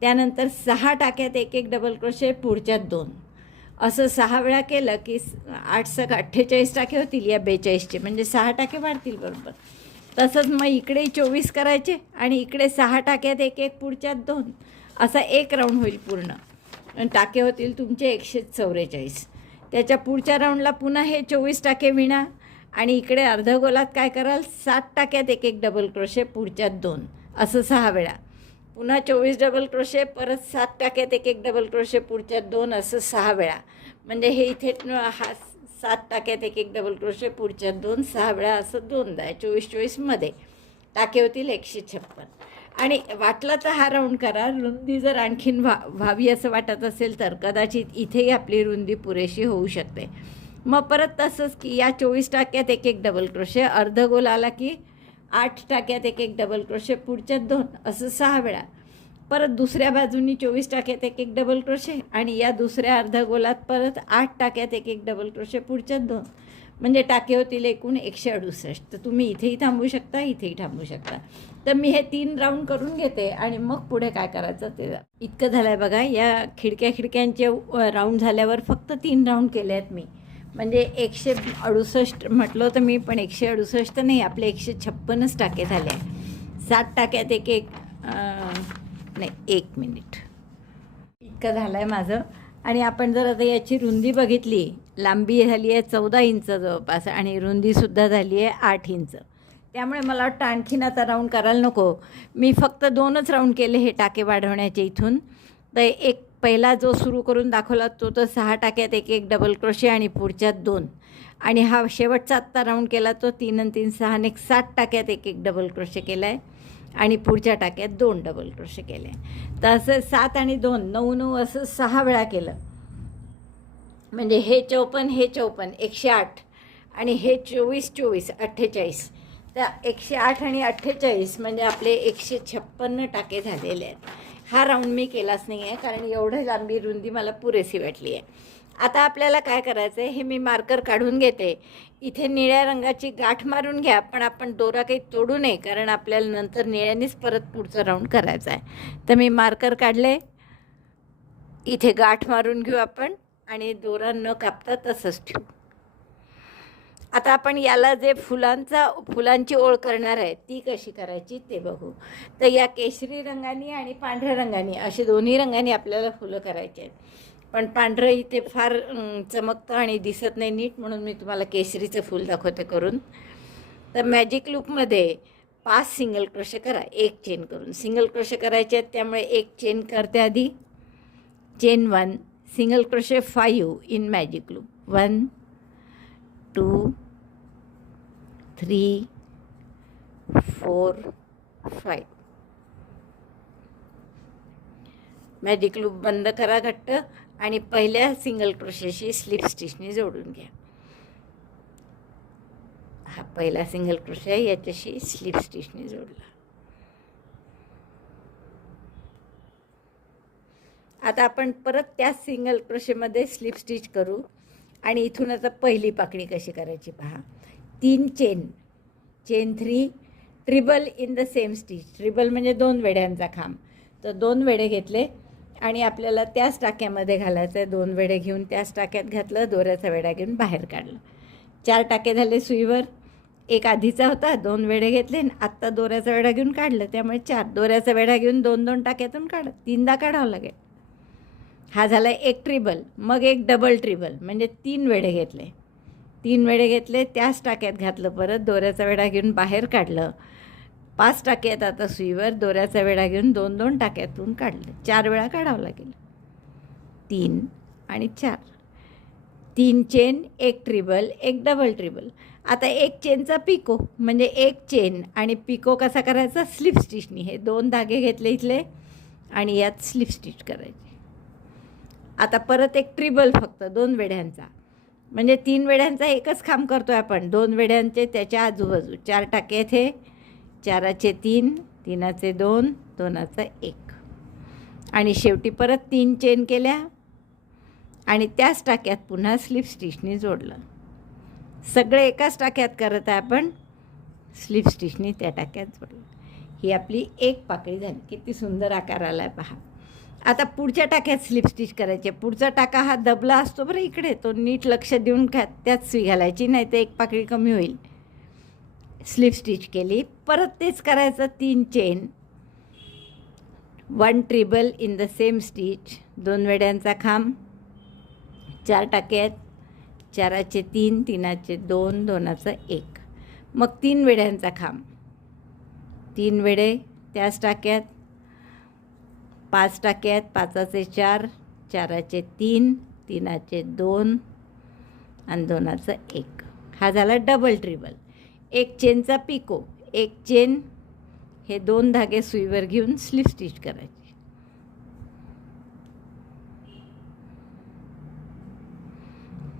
त्यानंतर 6 टाक्यात एक एक डबल क्रोशे, पुढच्यात 2. असं 6 वेळा केलं की 8 6 48 टाके होतील या 42चे, म्हणजे 6 टाके वाढतील बरोबर. तसंच मग इकडे 24 करायचे आणि इकडे 6 टाक्यात एक एक, पुढच्यात 2. असा एक राऊंड होईल पूर्ण. टाके होतील तुमचे 144. त्याच्या पुढच्या राऊंडला पुन्हा हे 24 टाके विणा आणि इकडे अर्धगोलात काय कराल, 7 टाक्यात एक एक डबल क्रोशे, पुढच्यात 2. असं 6 वेळा. पुन्हा 24 डबल क्रोशे, परत 7 टाक्यात एक एक डबल क्रोशे, पुढच्यात 2. असं 6 वेळा. म्हणजे हे इथे हा 7 टाक्यात एक एक डबल क्रोशे, पुढच्यात 2. 6 वेळा असं 2दा आहे. 24 टाके होतील 156. आणि वाटलं तर हा राऊंड करा. रुंदी जर आणखीन व्हावी असं वाटत असेल तर कदाचित इथेही आपली रुंदी पुरेशी होऊ शकते. मग परत तसंच की या 24 टाक्यात एक एक डबल क्रोशे, अर्धगोल आला की 8 टाक्यात एक एक डबल क्रोशे, पुढच्यात 2. असं 6 वेळा. परत दुसऱ्या बाजूनी 24 टाक्यात एक एक डबल क्रोशे आणि या दुसऱ्या अर्धगोलात परत 8 टाक्यात एक एक डबल क्रोशे, पुढच्यात 2. म्हणजे टाके होतील एकूण 168. तर तुम्ही इथेही थांबू शकता, इथेही थांबू शकता. तर मी हे 3 राऊंड करून घेते आणि मग पुढे काय करायचं ते. इतकं झालं आहे बघा. या खिडक्यांचे राऊंड झाल्यावर फक्त 3 राऊंड केले आहेत मी. म्हणजे 168 म्हटलं तर मी, पण 168 तर नाही, आपले 156 टाके झाले आहे. 7 टाक्यात एक एक नाही, 1 मिनिट इतकं झालं आहे माझं. आणि आपण जर आता याची रुंदी बघितली, लांबी झाली आहे 14 इंच जवळपास आणि रुंदीसुद्धा झाली आहे 8 इंच. त्यामुळे मला वाटतं आणखीन आता राऊंड करायला नको. मी फक्त 2च राऊंड केले हे टाके वाढवण्याचे इथून. तर एक पहिला जो सुरू करून दाखवला तो तर 6 टाक्यात एक एक डबल क्रोशे आणि पुढच्यात 2. आणि हा शेवटचा आत्ता राऊंड केला तो 3 आणि 3 6 आणि 7 टाक्यात एक एक डबल क्रोशे केला आहे आणि पुढच्या टाक्यात 2 डबल क्रोशे केले. तर असं 7 आणि 2 9 9 असं 6 वेळा केलं. म्हणजे हे 54 हे 54 108 आणि हे 24 24 48. तर 108 आणि 48 म्हणजे आपले 156 टाके झालेले आहेत. हा राऊंड मी केलाच नाही आहे कारण एवढं लांबी रुंदी मला पुरेशी वाटली आहे. आता आपल्याला काय करायचं आहे, हे मी मार्कर काढून घेते. इथे निळ्या रंगाची गाठ मारून घ्या, पण आपण दोरा काही तोडू नये कारण आपल्याला नंतर निळ्यानेच परत पुढचा राऊंड करायचा आहे. तर मी मार्कर काढले, इथे गाठ मारून घेऊ आपण आणि दोरा न कापता तसंच ठेवू. आता आपण याला जे फुलांची ओळ करणार आहे ती कशी करायची ते बघू. तर या केशरी रंगाने आणि पांढऱ्या रंगाने असे दोन्ही रंगाने आपल्याला फुलं करायची आहेत. पण पांढरं इथे फार चमकतं आणि दिसत नाही नीट, म्हणून मी तुम्हाला केशरीचं फूल दाखवते करून. तर मॅजिक लूपमध्ये 5 सिंगल क्रोशे करा, एक चेन करून. सिंगल क्रोशे करायचे आहेत, त्यामुळे एक चेन करते आधी. Chain 1, single crochet 5 in magic loop. 1 2 3 4 5. Magic loop बंद करा घट्ट आणि पहिल्या सिंगल क्रोशेशी स्लिप स्टिचने जोडून घ्या. हा पहिला सिंगल क्रोशे आहे, याच्याशी स्लिप स्टिचने जोडला. आता आपण परत त्या सिंगल क्रोशेमध्ये स्लिप स्टिच करू आणि इथून आता पहिली पाकळी कशी करायची पहा. 3 chain, chain 3, treble in the same stitch. Treble म्हणजे 2 वेड्यांचा खांब. तर 2 वेडे घेतले आणि आपल्याला त्याच टाक्यामध्ये घालायचं आहे. 2 वेडे घेऊन त्याच टाक्यात घातलं, दोऱ्याचा वेडा घेऊन बाहेर काढलं. 4 टाके झाले सुईवर. एक आधीचा होता, 2 वेडे घेतले आणि आत्ता दोऱ्याचा वेडा घेऊन काढलं, त्यामुळे 4. दोऱ्याचा वेडा घेऊन 2-2 टाक्यातून काढत 3दा काढावं लागेल. हा झाला एक ट्रिबल. मग एक डबल ट्रिबल म्हणजे 3 वेडे घेतले. 3 वेडे घेतले, त्याच टाक्यात घातलं, परत दोऱ्याचा वेडा घेऊन बाहेर काढलं. 5 टाक्यात आता सुईवर, दोऱ्याचा वेडा घेऊन 2-2 टाक्यातून काढलं. 4 वेळा काढावं लागेल. 3 आणि 4. 3 चेन, एक ट्रिबल, एक डबल ट्रिबल. आता एक चेनचा पिको म्हणजे एक चेन आणि पिको कसा करायचा, स्लिप स्टिचनी. हे 2 धागे घेतले इथले आणि यात स्लिप स्टिच करायचे. आता परत एक ट्रिबल, फक्त 2 वेड्यांचा, म्हणजे 3 वेड्यांचा एकच खांब करतो आहे आपण. 2 वेड्यांचे त्याच्या आजूबाजू 4 टाके आहेत. हे 4चे 3, 3चे 2, 2चा 1 आणि शेवटी परत 3 चेन केल्या आणि त्याच टाक्यात पुन्हा स्लिप स्टिचनी जोडलं. सगळे एकाच टाक्यात करत आहे आपण, स्लिप स्टिचनी त्या टाक्यात जोडलं. ही आपली एक पाकळी झाली. किती सुंदर आकार आला आहे पहा. आता पुढच्या टाक्यात स्लिप स्टिच करायचे. पुढचा टाका हा दबला असतो बरं इकडे, तो नीट लक्ष देऊन त्यात सुई घालायची, नाही तर एक पाकळी कमी होईल. स्लिप स्टिच केली, परत तेच करायचं. 3 chain, 1 treble in the same stitch, 2 वेड्यांचा खांब, 4 टाके आहेत. 4चे 3, 3चे 2, 2चा 1. मग 3 वेड्यांचा खांब, 3 वेडे त्याच टाक्यात. 5 टाके आहेत. 5चे 4, 4चे 3, 3चे 2 आणि 2चा 1. हा झाला डबल ट्रिबल. एक चेनचा पिको, एक चेन, हे 2 धागे सुईवर घेऊन स्लिप स्टिच करायचे.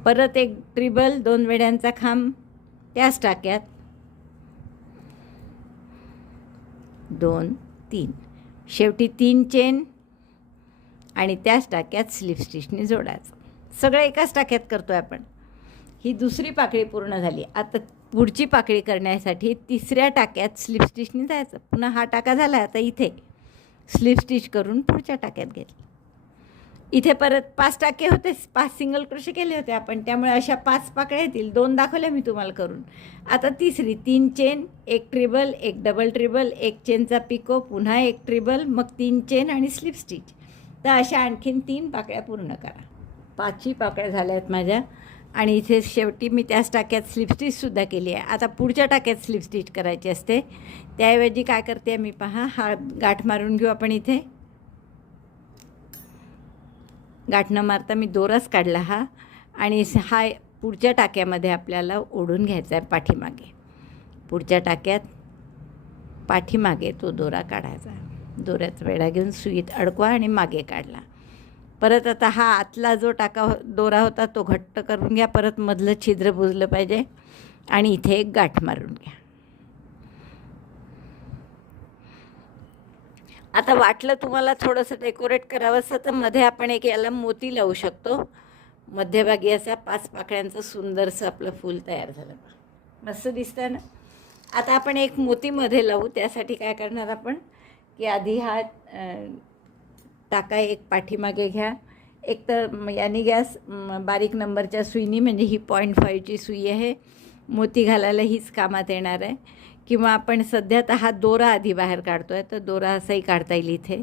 परत एक ट्रिबल, 2 वेड्यांचा खांब त्याच टाक्यात, 2, 3. शेवटी 3 चेन आणि त्याच टाक्यात स्लिप स्टिचने जोडायचं. सगळं एकाच टाक्यात करतो आहे आपण. ही दुसरी पाकळी पूर्ण झाली. आता पुढची पाकळी करण्यासाठी 3ऱ्या टाक्यात स्लिप स्टिचने जायचं. पुन्हा हा टाका झाला. आता इथे स्लिप स्टिच करून पुढच्या टाक्यात घेतलं. इथे परत 5 टाके होते, 5 सिंगल क्रोशे केले होते आपण, त्यामुळे अशा 5 पाकळ्या येतील. 2 दाखवल्या मी तुम्हाला करून. आता तिसरी 3 चेन, एक ट्रिबल, एक डबल ट्रिबल, एक चेनचा पिको, पुन्हा एक ट्रिबल, मग 3 चेन आणि स्लिप स्टिच. तर अशा आणखीन 3 पाकळ्या पूर्ण करा. 5ही पाकळ्या झाल्या आहेत माझ्या आणि इथे शेवटी मी त्याच टाक्यात स्लिप स्टिचसुद्धा केली आहे. आता पुढच्या टाक्यात स्लिप स्टिच करायची असते. त्याऐवजी काय करते मी पहा, हा गाठ मारून घेऊ आपण. इथे गाठ न मारता मी दोराच काढला हा आणि हा पुढच्या टाक्यामध्ये आपल्याला ओढून घ्यायचा आहे पाठीमागे. पुढच्या टाक्यात पाठीमागे तो दोरा काढायचा. दोऱ्याचा वेढा घेऊन सुईत अडकवा आणि मागे काढला. परत आता हा आतला जो दोरा होता तो घट्ट करून घ्या. परत मधलं छिद्र बुजलं पाहिजे आणि इथे एक गाठ मारून घ्या. आता वाटलं तुम्हाला थोडंसं डेकोरेट करावंसं तर मध्ये आपण एक याला मोती लावू शकतो. मध्यभागी असा 5 पाकळ्यांचं सुंदरसं आपलं फूल तयार झालं. मस्त दिसतं ना. आता आपण एक मोती मध्ये लावू. त्यासाठी काय करणार आपण की आधी हा टाका एक पाठीमागे घ्या. एक तर याने घ्या बारीक नंबरच्या सुईनी, म्हणजे ही 0.5ची सुई आहे. मोती घालायला हीच कामात येणार आहे. किंवा आपण सध्या तर हा दोरा आधी बाहेर काढतो आहे, तर दोरा असाही काढता येईल इथे.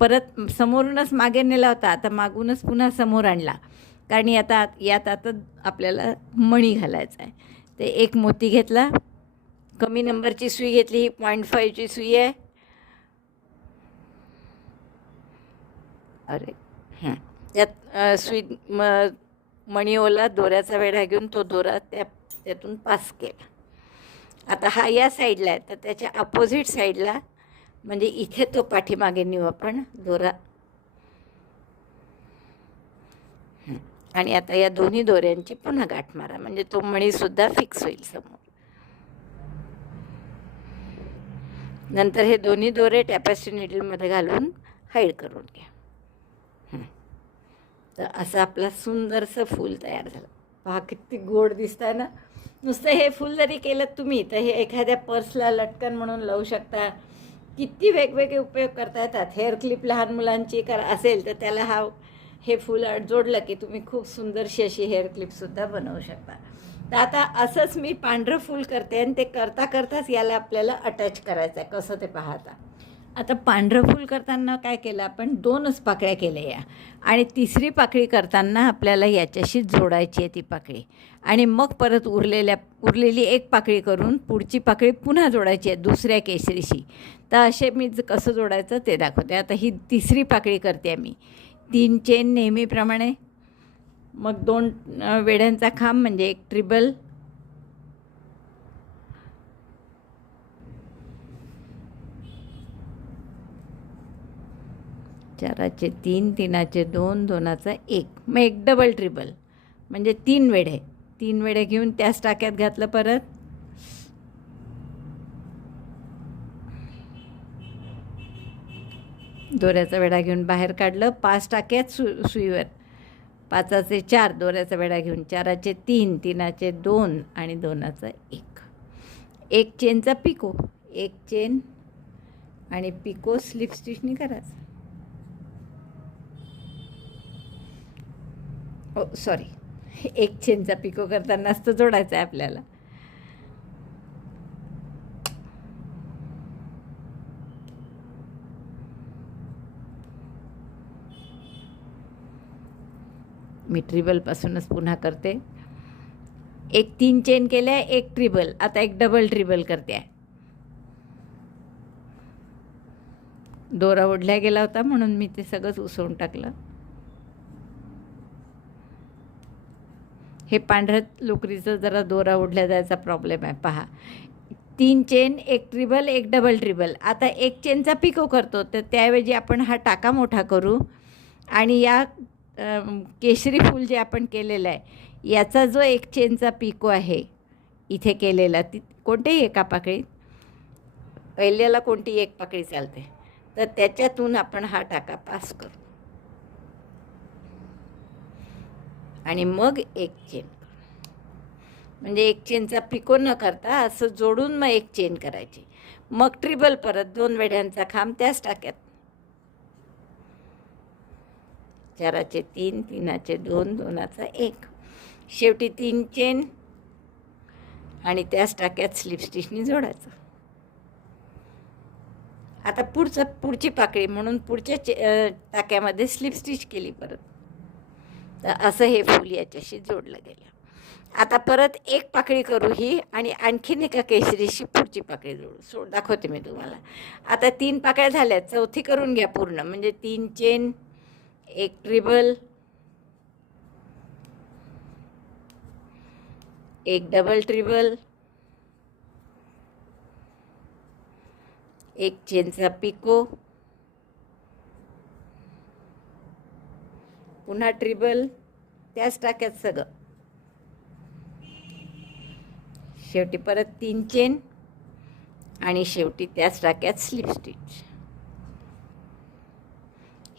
परत समोरूनच मागे नेला होता, आता मागूनच पुन्हा समोर आणला, कारण यात आता आपल्याला मणी घालायचा आहे. ते एक मोती घेतला, कमी नंबरची सुई घेतली, ही 0.5ची सुई आहे. अरे त्यात सुई मणी ओला दोऱ्याचा वेढा घेऊन तो दोरा त्यातून पास केला. आता हा या साईडला आहे, तर त्याच्या अपोजिट साईडला म्हणजे इथे तो पाठीमागे नेऊ आपण दोरा. आणि आता या दोन्ही दोऱ्यांची पुन्हा गाठ मारा, म्हणजे तो मणीसुद्धा फिक्स होईल समोर. नंतर हे दोन्ही दोरे टॅपेस्ट्री नीडलमध्ये घालून हाईड करून घ्या. तर असं आपलं सुंदरसं फूल तयार झालं. पहा किती गोड दिसत आहे ना. नुसतं हे फूल जरी केलं तुम्ही तर हे एखाद्या पर्सला लटकन म्हणून लावू शकता. किती वेगवेगळे उपयोग करता येतात. हेअर क्लिप लहान मुलांची असेल तर त्याला हे फूल जोडलं की तुम्ही खूप सुंदरशी अशी हेअर क्लिपसुद्धा बनवू शकता. तर आता असंच मी पांढरं फूल करते आणि ते करता करताच याला आपल्याला अटॅच करायचं आहे. कसं ते पाहता. आता पांढरं फूल करताना काय केलं आपण, 2च पाकळ्या केल्या या, आणि तिसरी पाकळी करताना आपल्याला याच्याशी जोडायची आहे ती पाकळी, आणि मग परत उरलेली एक पाकळी करून पुढची पाकळी पुन्हा जोडायची आहे दुसऱ्या केसरीशी. तर असे मी कसं जोडायचं ते दाखवते. आता ही तिसरी पाकळी करते मी. 3 चेन नेहमीप्रमाणे, मग 2 वेढ्यांचा खांब म्हणजे एक ट्रिबल, चाराचे 3, 3चे 2, 2चा 1, मग एक डबल ट्रिबल म्हणजे 3 वेढे. 3 वेढे घेऊन त्याच टाक्यात घातलं, परत दोऱ्याचा वेढा घेऊन बाहेर काढलं. 5 टाक्यात सुईवर, 5चे 4 दोऱ्याचा वेढा घेऊन, 4चे 3, 3चे 2 आणि 2चा 1. एक चेनचा पिको, एक चेन आणि पिको स्लिप स्टिचनी करायचं. सॉरी, एक चेनचा पिको करतानाच तो जोडायचा आहे आपल्याला. मी ट्रिबलपासूनच पुन्हा करते. एक 3 चेन केल्या, एक ट्रिबल, आता एक डबल ट्रिबल करते आहे. दोरा ओढल्या गेला होता म्हणून मी ते सगळंच उसवून टाकलं. हे पांढऱ्या लोकरीचं जरा दोरा ओढल्या जायचा प्रॉब्लेम आहे. पहा, 3 चेन, एक ट्रिबल, एक डबल ट्रिबल. आता एक चेनचा पिको करतो, तर त्याऐवजी आपण हा टाका मोठा करू आणि या केशरी फूल जे आपण केलेलं आहे याचा जो एक चेनचा पिको आहे इथे केलेला, कोणत्याही एका पाकळीत, पहिल्याला कोणती एक पाकळी चालते, तर त्याच्यातून आपण हा टाका पास करू आणि मग एक चेन, म्हणजे एक चेनचा पिको न करता असं जोडून मग एक चेन करायची. मग ट्रिबल, परत 2 वेढ्यांचा खांब त्याच टाक्यात, 4चे 3, 3चे 2, 2चा 1. शेवटी 3 चेन आणि त्याच टाक्यात स्लिप स्टिचनी जोडायचं. आता पुढची पाकळी म्हणून पुढच्या टाक्यामध्ये स्लिप स्टिच केली परत. तर असं हे फूल याच्याशी जोडलं गेलं. आता परत एक पाकळी करू ही, आणि आणखीन एका केसरीशी पुढची पाकळी जोडू. दाखवते मी तुम्हाला. आता 3 पाकळ्या झाल्या, चौथी करून घ्या पूर्ण, म्हणजे 3 चेन, एक ट्रिबल, एक डबल ट्रिबल, एक चेनचा पिको, पुन्हा ट्रिबल त्याच टाक्यात सगळं, शेवटी परत 3 चेन आणि शेवटी त्याच टाक्यात स्लिप स्टिच.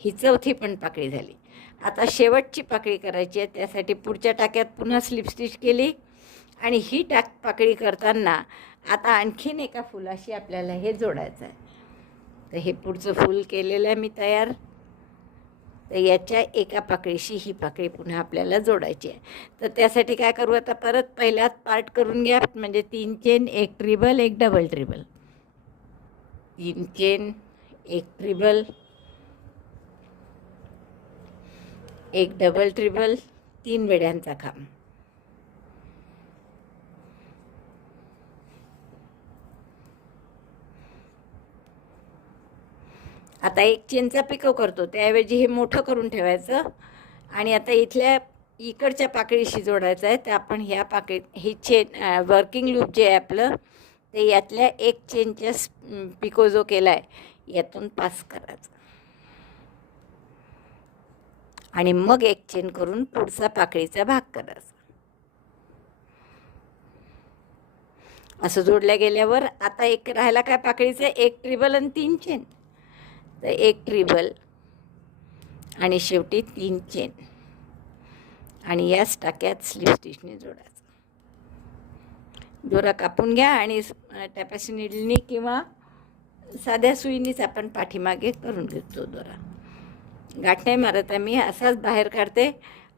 ही चौथी पण पाकळी झाली. आता शेवटची पाकळी करायची आहे, त्यासाठी पुढच्या टाक्यात पुन्हा स्लिप स्टिच केली आणि ही पाकळी करताना आता आणखीन एका फुलाशी आपल्याला हे जोडायचं आहे. तर हे पुढचं फूल केलेलं आहे मी तयार. तर याच्या एका पाकळीशी ही पाकळी पुन्हा आपल्याला जोडायची आहे. तर त्यासाठी काय करू, आता परत पहिल्यात पार्ट करून घ्या, म्हणजे 3 चेन, एक ट्रिबल, एक डबल ट्रिबल, 3 चेन, एक ट्रिबल, एक डबल ट्रिबल, 3 वेड्यांचा खांब. आता एक चेनचा पिको करतो, त्याऐवजी हे मोठं करून ठेवायचं आणि आता इथल्या इकडच्या पाकळीशी जोडायचं आहे. तर आपण ह्या ही चेन वर्किंग लूप जे आहे आपलं ते यातल्या एक चेनच्या पिको जो केला आहे यातून पास करायचं आणि मग एक चेन करून पुढचा पाकळीचा भाग करायचा. असं जोडल्या गेल्यावर आता एक राहिला काय पाकळीचं, एक ट्रिबल आणि 3 चेन. तर एक ट्रिबल आणि शेवटी 3 चेन आणि याच टाक्यात स्लिप स्टिचने जोडायचं. दोरा कापून घ्या आणि टॅपेस्ट्री निडलनी किंवा साध्या सुईनीच आपण पाठीमागे करून घेतो. दोरा गाठ नाही मारत आहे मी, असाच बाहेर काढते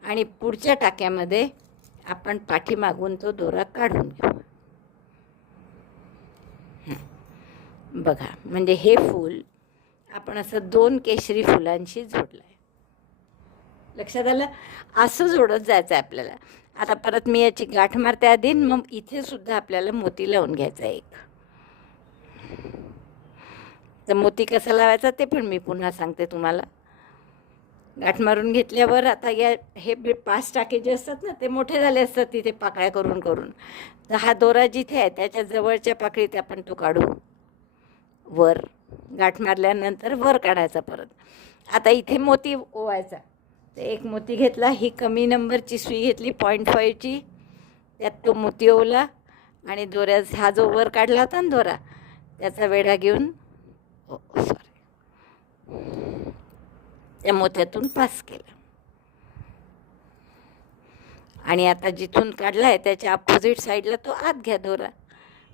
आणि पुढच्या टाक्यामध्ये आपण पाठीमागून तो दोरा काढून घेऊ. बघा, म्हणजे हे फूल आपण असं 2 केशरी फुलांशी जोडलं आहे. लक्षात आलं? असं जोडत जायचं आहे आपल्याला. आता परत मी याची गाठ मारते आधी, मग इथे सुद्धा आपल्याला मोती लावून घ्यायचा एक. तर मोती कसा लावायचा ते पण मी पुन्हा सांगते तुम्हाला. गाठ मारून घेतल्यावर आता हे 5 टाके जे असतात ना ते मोठे झाले असतात तिथे पाकळ्या करून करून. तर हा दोरा जिथे आहे त्याच्या जवळच्या पाकळीत आपण तो काढू वर. गाठ मारल्यानंतर वर काढायचा परत. आता इथे मोती ओवायचा. तर एक मोती घेतला, ही कमी नंबरची सुई घेतली 0.5ची, त्यात तो मोती ओवला आणि दोऱ्याचा हा जो वर काढला होता ना दोरा त्याचा वेढा घेऊन त्या मोत्यातून पास केला. आणि आता जिथून काढला आहे त्याच्या अपोजिट साईडला तो आत घ्या दोरा,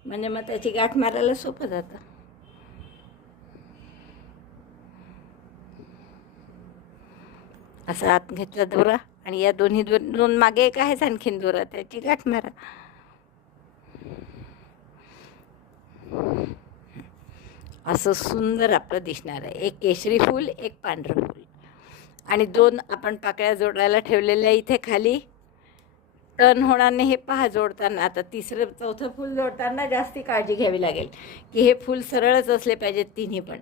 म्हणजे मग त्याची गाठ मारायला सोपं जातं. असा आत घेतला दोरा आणि या दोन मागे एक आहेच आणखीन दोरा, त्याची गाठ मारा. असं सुंदर आपलं दिसणार आहे. एक केशरी फूल, एक पांढरं फूल आणि 2 आपण पाकळ्या जोडायला ठेवलेल्या इथे खाली टर्न होणार नाही. हे पहा जोडताना. आता 3रं 4थं फूल जोडताना जास्ती काळजी घ्यावी लागेल की हे फूल सरळच असले पाहिजेत तिन्ही पण.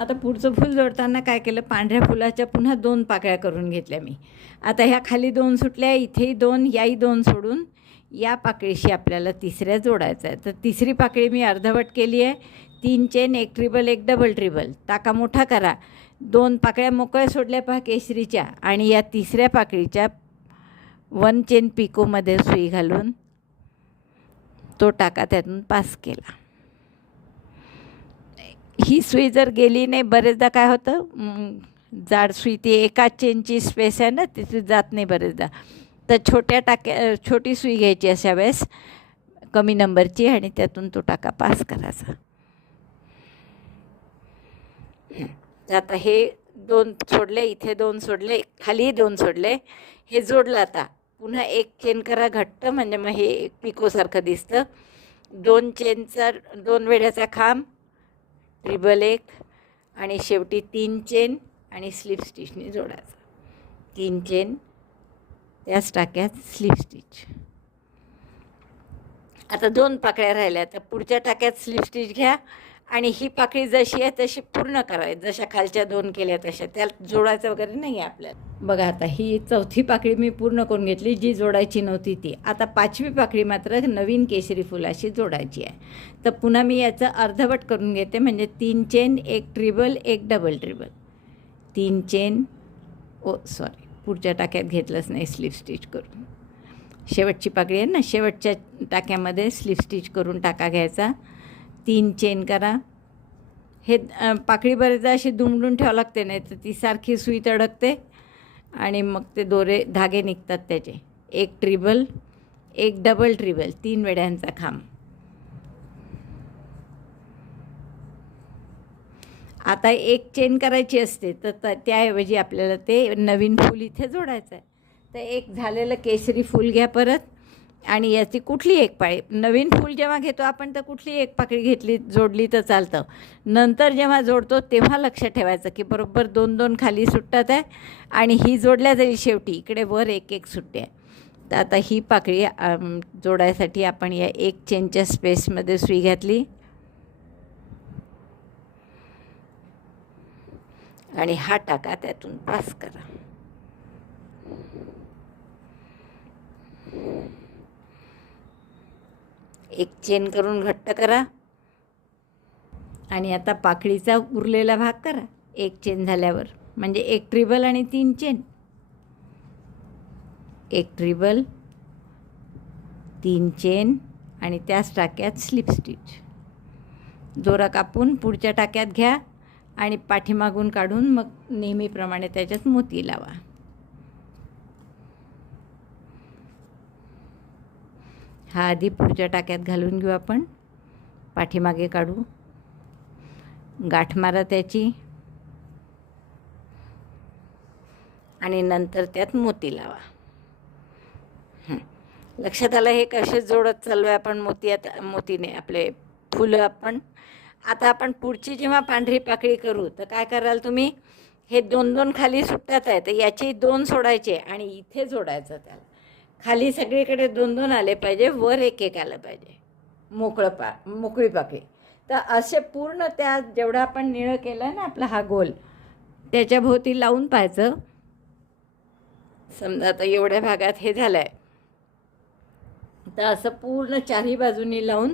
आता पुढचं फूल जोडताना काय केलं, पांढऱ्या फुलाच्या पुन्हा 2 पाकळ्या करून घेतल्या मी. आता ह्या खाली 2 सुटल्या, इथेही 2, याही 2 सोडून या पाकळीशी आपल्याला 3ऱ्या जोडायचं आहे. तर 3री पाकळी मी अर्धवट केली आहे. 3 चेन, एक ट्रिबल, एक डबल ट्रिबल. टाका मोठा करा. 2 पाकळ्या मोकळ्या सोडल्या पहा केशरीच्या आणि या 3ऱ्या पाकळीच्या 1 चेन पिकोमध्ये सुई घालून तो टाका त्यातून पास केला. ही सुई जर गेली नाही, बरेचदा काय होतं, जाड सुई ती एका चेनची स्पेस आहे ना तिथे जात नाही बरेचदा. तर छोटी सुई घ्यायची अशा वेळेस कमी नंबरची आणि त्यातून तो टाका पास करायचा. आता हे 2 सोडले, इथे 2 सोडले, खाली 2 सोडले, हे जोडलं. आता पुन्हा एक चेन करा घट्ट, म्हणजे मग हे पिकोसारखं दिसतं. 2 चेनचा 2 वेड्याचा खांब, ट्रिबल 1 आणि शेवटी 3 चेन आणि स्लिप स्टिचने जोडायचा. 3 चेन, त्याच टाक्यात स्लिप स्टिच. आता 2 पाकळ्या राहिल्या, तर पुढच्या टाक्यात स्लिप स्टिच घ्या आणि ही पाकळी जशी आहे तशी पूर्ण करायची. जशा खालच्या 2 केल्या तशा, त्याला जोडायचं वगैरे नाही आहे आपल्याला. बघा, आता ही 4थी पाकळी मी पूर्ण करून घेतली, जी जोडायची नव्हती ती. आता 5वी पाकळी मात्र नवीन केशरी फुलाशी जोडायची आहे. तर पुन्हा मी याचं अर्धवट करून घेते, म्हणजे 3 चेन, एक ट्रिबल, एक डबल ट्रिबल. 3 चेन, पुढच्या टाक्यात घेतलंच नाही स्लिप स्टिच करून. शेवटची पाकळी आहे ना, शेवटच्या टाक्यामध्ये स्लिप स्टिच करून टाका घ्यायचा. 3 चेन करा. हे पाकळी बरेचदा अशी दुमडून ठेवावं लागते, नाही तर ती सारखी सुई तडकते आणि मग ते धागे निघतात त्याचे. एक ट्रिबल, एक डबल ट्रिबल, 3 वेड्यांचा खांब. आता एक चेन करायची असते, तर त्याऐवजी आपल्याला ते नवीन फूल इथे जोडायचं आहे. तर एक झालेलं केशरी फूल घ्या परत आणि याची कुठली एक पाळी, नवीन फूल जेव्हा घेतो आपण तर कुठली एक पाकळी घेतली जोडली तर चालतं. नंतर जेव्हा जोडतो तेव्हा लक्ष ठेवायचं की बरोबर 2-2 खाली सुटतात आहे आणि ही जोडल्या जाईल शेवटी, इकडे वर एक एक सुट्टी आहे. तर आता ही पाकळी जोडायसाठी आपण या 1 चेनच्या स्पेसमध्ये सुई घातली आणि हा टाका त्यातून पास करा. एक चेन करून घट्ट करा आणि आता पाकळीचा उरलेला भाग करा. एक चेन झाल्यावर म्हणजे एक ट्रिबल आणि 3 चेन, एक ट्रिबल, 3 चेन आणि त्याच टाक्यात स्लिप स्टिच. दोरा कापून पुढच्या टाक्यात घ्या आणि पाठीमागून काढून मग नेहमीप्रमाणे त्याच्यात मोती लावा. हा आधी पुढच्या टाक्यात घालून घेऊ आपण, पाठीमागे काढू, गाठ मारा त्याची आणि नंतर त्यात मोती लावा. लक्षात आलं हे कसे जोडत चालू आहे आपण मोतीने आपले फुलं. आता आपण पुढची जेव्हा पांढरी पाकळी करू तर काय कराल तुम्ही, हे 2-2 खाली सुटतात आहे तर याची 2 सोडायचे आणि इथे जोडायचं. त्याला खाली सगळीकडे 2-2 आले पाहिजे, वर 1-1 आलं पाहिजे, मोकळी पाकळी. तर असे पूर्ण त्या जेवढा आपण निळं केलं ना आपला हा गोल त्याच्या भोवती लावून पाहायचं. समजा आता एवढ्या भागात हे झालं आहे तर असं पूर्ण चारही बाजूनी लावून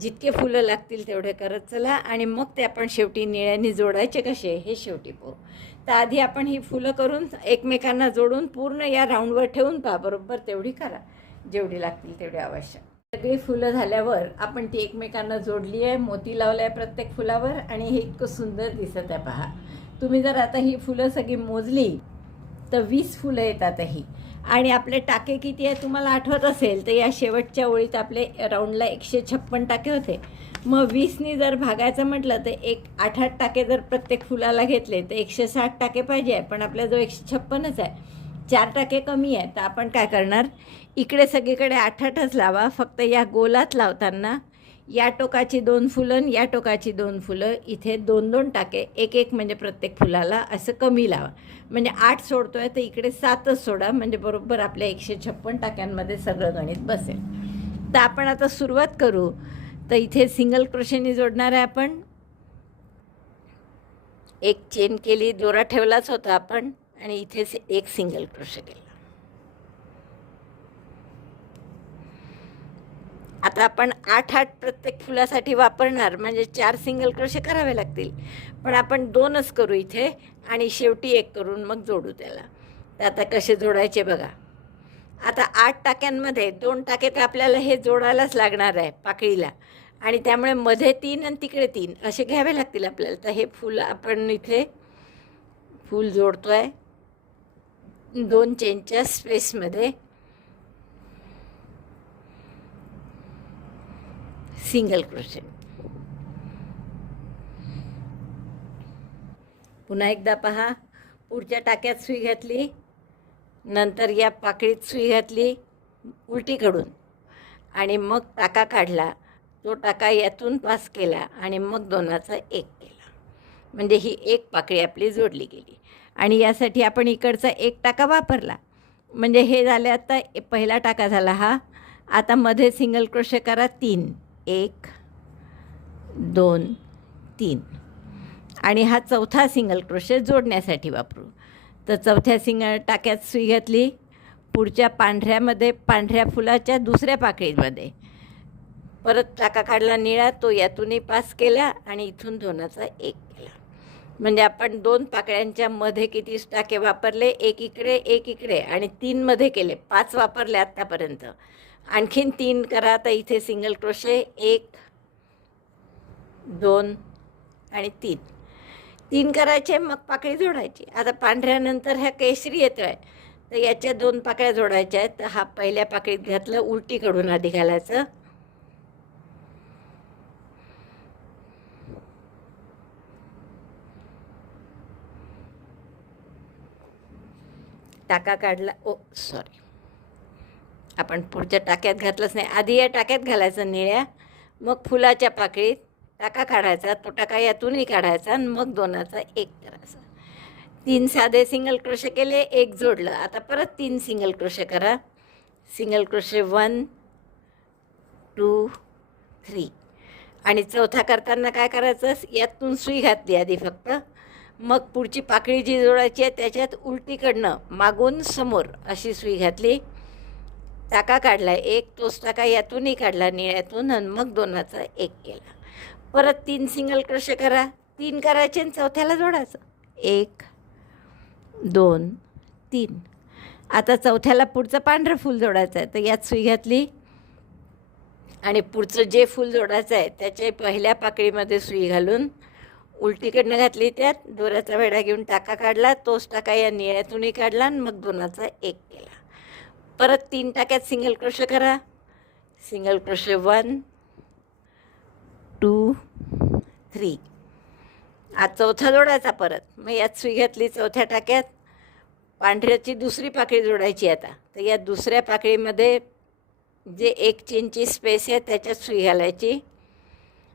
जितके फुलं लागतील तेवढे करत चला आणि मग ते आपण शेवटी निळ्याने जोडायचे कसे हे शेवटी पाहू. तर आधी आपण ही फुलं करून एकमेकांना जोडून पूर्ण या राऊंडवर ठेवून पहा, बरोबर तेवढी करा जेवढी लागतील तेवढी आवश्यक. सगळी फुलं झाल्यावर आपण ती एकमेकांना जोडली आहे, मोती लावला आहे प्रत्येक फुलावर आणि हे इतकं सुंदर दिसत आहे पहा. तुम्ही जर आता ही फुलं सगळी मोजली तर 20 फुलं येतात ही. आणि आपले टाके किती आहे तुम्हाला आठवत असेल तर या शेवटच्या ओळीत आपले राऊंडला 156 टाके होते. मग 20नी जर भागायचं म्हटलं तर 8-8 टाके जर प्रत्येक फुलाला घेतले तर 160 टाके पाहिजे, पण आपल्याजवळ 156च आहे, 4 टाके कमी आहे. तर आपण काय करणार, इकडे सगळीकडे 8-8च लावा, फक्त या गोलात लावताना या टोकाची 2 फुलं या टोकाची 2 फुलं इथे 2-2 टाके 1-1 म्हणजे प्रत्येक फुलाला असं कमी लावा. म्हणजे 8 सोडतो आहे तर इकडे 7च सोडा, म्हणजे बरोबर आपल्या 156 टाक्यांमध्ये सगळं गणित बसेल. तर आपण आता सुरुवात करू. तर इथे सिंगल क्रोशेनी जोडणार आहे आपण. एक चेन केली, दोरा ठेवलाच होता आपण आणि इथे एक सिंगल क्रोशे केला. आता आपण 8-8 प्रत्येक फुलासाठी वापरणार म्हणजे 4 सिंगल क्रोशे करावे लागतील, पण आपण 2च करू इथे आणि शेवटी 1 करून मग जोडू त्याला. तर आता कसे जोडायचे बघा. आता 8 टाक्यांमध्ये 2 टाके तर आपल्याला हे जोडायलाच लागणार आहे पाकळीला आणि त्यामुळे मध्ये 3 आणि तिकडे 3 असे घ्यावे लागतील आपल्याला. तर हे फुलं आपण इथे फूल जोडतो आहे 2 चेनच्या स्पेसमध्ये, सिंगल क्रोशे. पुन्हा एकदा पहा, पुढच्या टाक्यात सुई घातली, नंतर या पाकळीत सुई घातली उलटीकडून आणि मग टाका काढला, तो टाका यातून पास केला आणि मग 2चा 1 केला, म्हणजे ही एक पाकळी आपली जोडली गेली. आणि यासाठी आपण इकडचा 1 टाका वापरला म्हणजे हे झाले. आता पहिला टाका झाला हा. आता मध्ये सिंगल क्रोशे करा 3, 1 2 3 आणि हा चौथा सिंगल क्रोशे जोडण्यासाठी वापरू. तर चौथ्या टाक्यात सुई घातली, पुढच्या पांढऱ्या फुलाच्या दुसऱ्या पाकळीमध्ये परत टाका काढला निळा, तो यातूनही पास केला आणि इथून 2चा 1 केला. म्हणजे आपण 2 पाकळ्यांच्या मध्ये किती टाके वापरले, 1 इकडे 1 इकडे आणि 3 मध्ये केले, 5 वापरले आत्तापर्यंत. आणखीन 3 करा. तर इथे सिंगल क्रोशे 1 2 आणि 3 करायचे, मग पाकळी जोडायची. आता पांढऱ्यानंतर ह्या केशरी येतो आहे तर याच्या 2 पाकळ्या जोडायच्या आहेत. तर हा पहिल्या पाकळीत घातलं, उलटीकडून आधी घालायचं, टाका काढला, सॉरी आपण पुढच्या टाक्यात घातलंच नाही, आधी या टाक्यात घालायचं निळ्या, मग फुलाच्या पाकळीत टाका काढायचा, तो टाका यातूनही काढायचा आणि मग दोनाचा एक करायचा. 3 साधे सिंगल क्रोशे केले, एक जोडलं. आता परत 3 सिंगल क्रोशे करा. Single crochet 1 2 3. आणि चौथा करताना काय करायचं, यातून सुई घातली आधी फक्त, मग पुढची पाकळी जी जोडायची आहे त्याच्यात उलटीकडनं मागून समोर अशी सुई घातली, टाका काढला एक, तोच टाका यातूनही काढला निळ्यातून आणि मग दोनाचा एक केला. परत 3 सिंगल क्रोशे करा, 3 करायचे आणि चौथ्याला जोडायचं, 1 2 3. आता चौथ्याला पुढचं पांढरं फूल जोडायचं आहे, तर यात सुई घातली आणि पुढचं जे फूल जोडायचं आहे त्याच्या पहिल्या पाकळीमध्ये सुई घालून उलटीकडनं घातली, त्यात दोऱ्याचा वेढा घेऊन टाका काढला, तोच टाका या निळ्यातूनही काढला आणि मग दोनाचा एक केला. परत 3 टाक्यात सिंगल क्रोशे करा. Single crochet 1 2 3. आज चौथा जोडायचा परत, मग यात सुई घातली चौथ्या टाक्यात, पांढऱ्याची दुसरी पाकळी जोडायची. आता तर या दुसऱ्या पाकळीमध्ये जे 1 चेनची स्पेस आहे त्याच्यात सुई घालायची,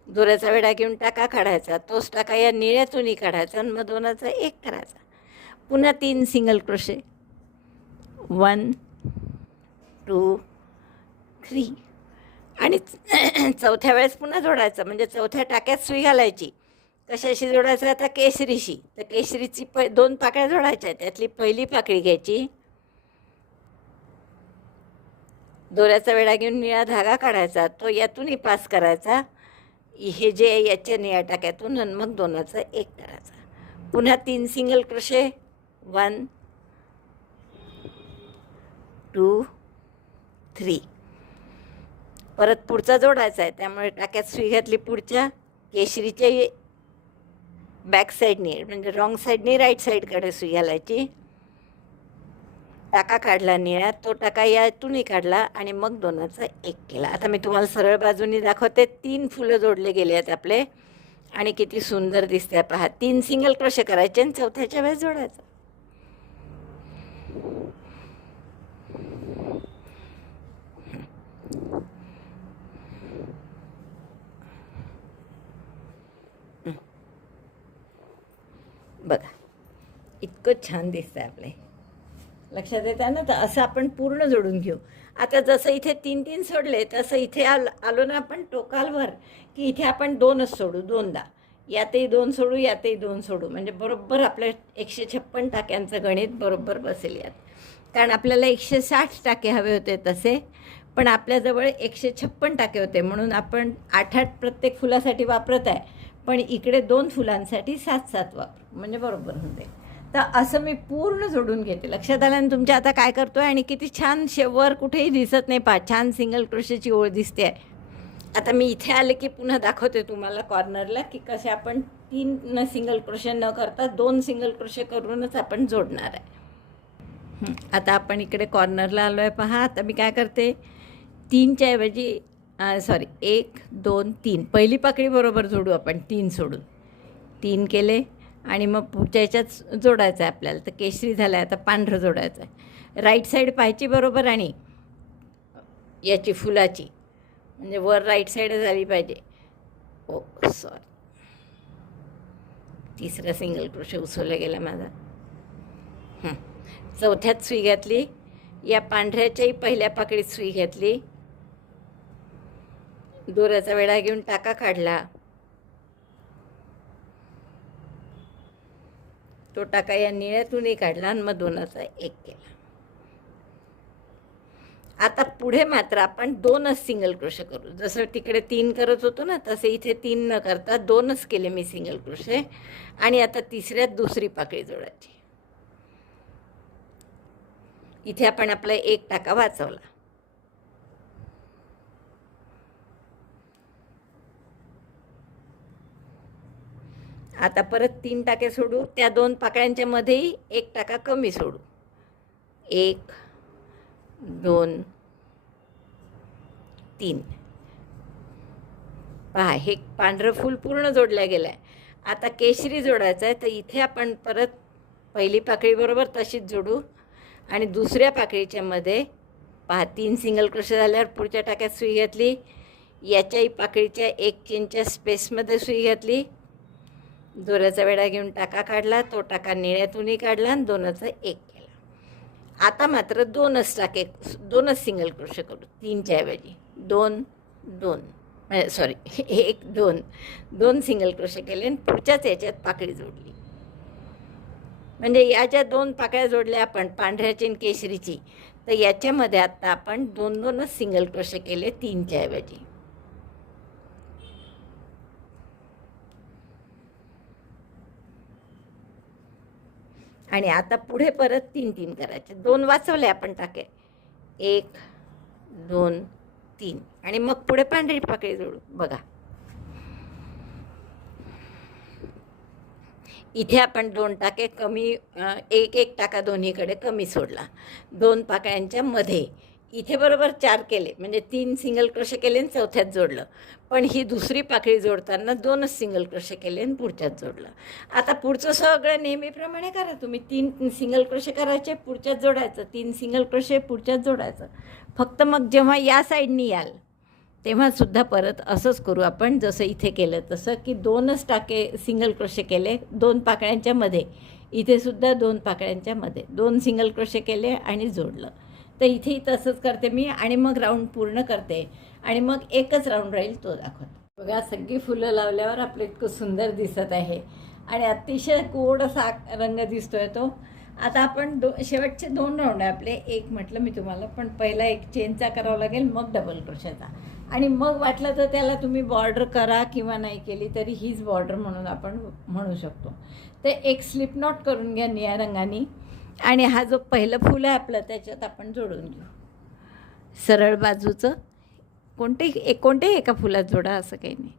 दोऱ्याचा वेढा घेऊन टाका काढायचा, तोच टाका या निळ्यातूनही काढायचा आणि मग दोनाचा एक करायचा. पुन्हा 3 सिंगल क्रोशे 1 2 3. आणि चौथ्या वेळेस पुन्हा जोडायचं, म्हणजे चौथ्या टाक्यात सुई घालायची. कशाशी जोडायचं, आता केशरीशी. तर केशरीची 2 पाकळ्या जोडायच्या, त्यातली पहिली पाकळी घ्यायची, दोऱ्याचा वेढा घेऊन निळा धागा काढायचा, तो यातूनही पास करायचा, हे जे याच्या निळ्या टाक्यातून, आणि मग दोनाचा एक करायचा. पुन्हा 3 सिंगल क्रोशे 1 2 3. परत पुढचा जोडायचा आहे, त्यामुळे टाक्यात सुई घातली पुढच्या केशरीच्या बॅक साईडनी, म्हणजे रॉंग साईडनी राईट साईडकडे सुई घालायची, टाका काढला निळा, तो टाका यातूनही काढला आणि मग दोनाचा एक केला. आता मी तुम्हाला सरळ बाजूनी दाखवते. 3 फुलं जोडले गेले आहेत आपले आणि किती सुंदर दिसते पहा. 3 सिंगल क्रोशे करायचे आणि चौथ्याच्या वेळेस जोडायचं. बघा इतकं छान दिसतं आपले, लक्षात येतं ना. तर असं आपण पूर्ण जोडून घेऊ. आता जसं इथे 3 सोडले तसं इथे आलो ना आपण टोकालवर, की इथे आपण 2च सोडू, 2दा. यातही 2 सोडू, यातही 2 सोडू, म्हणजे बरोबर आपल्या 156 टाक्यांचं गणित बरोबर बसेल यात. कारण आपल्याला 160 टाके हवे होते तसे, पण आपल्याजवळ 156 टाके होते, म्हणून आपण 8 प्रत्येक फुलासाठी वापरत आहे, पण इकडे 2 फुलांसाठी 7 वापरू, म्हणजे बरोबर होते. तर असं मी पूर्ण जोडून घेते. लक्षात आलं ना तुमच्या आता काय करतो आहे, आणि किती छान वर कुठेही दिसत नाही पहा, छान सिंगल क्रोशेची ओळ दिसते आहे. आता मी इथे आले की पुन्हा दाखवते तुम्हाला कॉर्नरला, की कसे आपण 3 सिंगल क्रोशे न करता 2 सिंगल क्रोशे करूनच आपण जोडणार आहे. आता आपण इकडे कॉर्नरला आलो आहे पहा. आता मी काय करते, 3च्या ऐवजी 1 2 3 पहिली पाकळी बरोबर जोडू आपण, 3 सोडून 3 केले आणि मग पुढच्या ह्याच्यात जोडायचं आहे आपल्याला. तर केशरी झालं आहे, आता पांढरं जोडायचं आहे. राईट साईड पाहायची बरोबर आणि याची फुलाची, म्हणजे वर राईट साईड झाली पाहिजे. ओ सॉरी, तिसरा सिंगल क्रोशे उसवला गेला माझा. चौथ्यात सुई घातली, या पांढऱ्याच्याही पहिल्या पाकळीत सुई घातली, दोऱ्याचा वेढा घेऊन टाका काढला, तो टाका या निळ्यातूनही काढला आणि मग दोनाचा एक केला. आता पुढे मात्र आपण 2च सिंगल क्रोशे करू. जसं तिकडे 3 करत होतो ना, तसे इथे 3 न करता 2च केले मी सिंगल क्रोशे. आणि आता तिसऱ्यात दुसरी पाकळी जोडायची. इथे आपण आपला एक टाका वाचवला. आता परत 3 टाके सोडू, त्या 2 पाकळ्यांच्या मध्येही एक टाका कमी सोडू. 1 2 3. पहा हे पांढरं फूल पूर्ण जोडलं गेलं आहे. आता केशरी जोडायचं आहे, तर इथे आपण परत पहिली पाकळी बरोबर तशीच जोडू आणि दुसऱ्या पाकळीच्या मध्ये पहा 3 सिंगल क्रोशे झाल्यावर पुढच्या टाक्यात सुई घातली, याच्याही पाकळीच्या 1 चेनच्या स्पेसमध्ये सुई घातली, दोऱ्याचा वेढा घेऊन टाका काढला, तो टाका निळ्यातूनही काढला आणि दोनाचा 1 केला. आता मात्र 2च सिंगल क्रोशे करू 3च्या ऐवजी 2 2 सॉरी 1 2 2 सिंगल क्रोशे केले आणि पुढच्याच याच्यात पाकळी जोडली. म्हणजे या ज्या 2 पाकळ्या जोडल्या आपण पांढऱ्याची आणि केशरीची, तर याच्यामध्ये आता आपण 2च सिंगल क्रोशे केले 3च्या ऐवजी. आणि आता पुढे परत 3 करायचे. 2 वाचवले आपण टाके, 1 2 3 आणि मग पुढे पांढरी पाकळी जोडू. बघा इथे आपण 2 टाके कमी, एक टाका दोन्हीकडे कमी सोडला. 2 पाकळ्यांच्या मध्ये इथे बरोबर 4 केले, म्हणजे 3 सिंगल क्रोशे केले आणि चौथ्यात जोडलं. पण ही दुसरी पाकळी जोडताना 2च सिंगल क्रोशे केले आणि पुढच्यात जोडलं. आता पुढचं सगळं नेहमीप्रमाणे करा तुम्ही. 3 सिंगल क्रोशे करायचे, पुढच्यात जोडायचं, 3 सिंगल क्रोशे पुढच्यात जोडायचं. फक्त मग जेव्हा या साईडनी याल तेव्हासुद्धा परत असंच करू आपण, जसं इथे केलं तसं, की 2च टाके सिंगल क्रोशे केले 2 पाकळ्यांच्या मध्ये. इथेसुद्धा 2 पाकळ्यांच्या मध्ये 2 सिंगल क्रोशे केले आणि जोडलं. तर इथेही तसंच करते मी आणि मग राऊंड पूर्ण करते आणि मग एकच राऊंड राहील तो दाखवते. बघा सगळी फुलं लावल्यावर आपलं इतकं सुंदर दिसत आहे आणि अतिशय गोडसा रंग दिसतोय तो. आता आपण शेवटचे 2 राऊंड आहे आपले. एक म्हटलं मी तुम्हाला, पण पहिला एक चेनचा करावा लागेल, मग डबल क्रोशाचा, आणि मग वाटलं तर त्याला तुम्ही बॉर्डर करा किंवा नाही केली तरी हीच बॉर्डर म्हणून आपण म्हणू शकतो. तर एक स्लिप नॉट करून घ्या निळ्या रंगाने आणि हा जो पहिलं फूल आहे आपलं त्याच्यात आपण जोडून घेऊ. सरळ बाजूचं कोणतेही एका फुलात जोडा, असं काही नाही.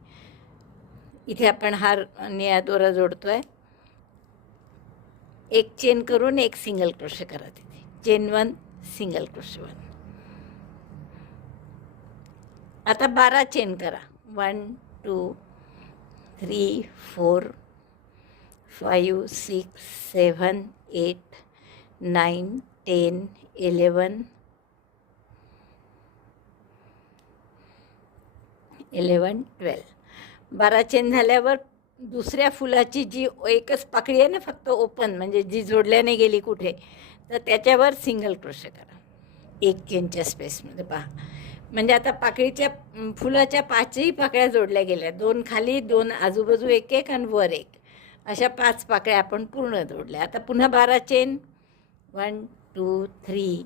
इथे आपण हा निळा दोरा जोडतो आहे. एक चेन करून एक सिंगल क्रोशे करा तिथे. Chain 1 single crochet 1. आता 12 चेन करा. 1 2 3 4 5 6 7 8 9 10 11 12. 12 चेन झाल्यावर दुसऱ्या फुलाची जी एकच पाकळी आहे ना फक्त ओपन, म्हणजे जी जोडल्याने गेली कुठे, तर त्याच्यावर सिंगल क्रोशे करा 1 चेनच्या स्पेसमध्ये. पहा म्हणजे आता पाकळीच्या फुलाच्या 5ही पाकळ्या जोडल्या गेल्या. 2 खाली, 2 आजूबाजू, 1 आणि वर 1, अशा 5 पाकळ्या आपण पूर्ण जोडल्या. आता पुन्हा 12 चेन. 1 2 3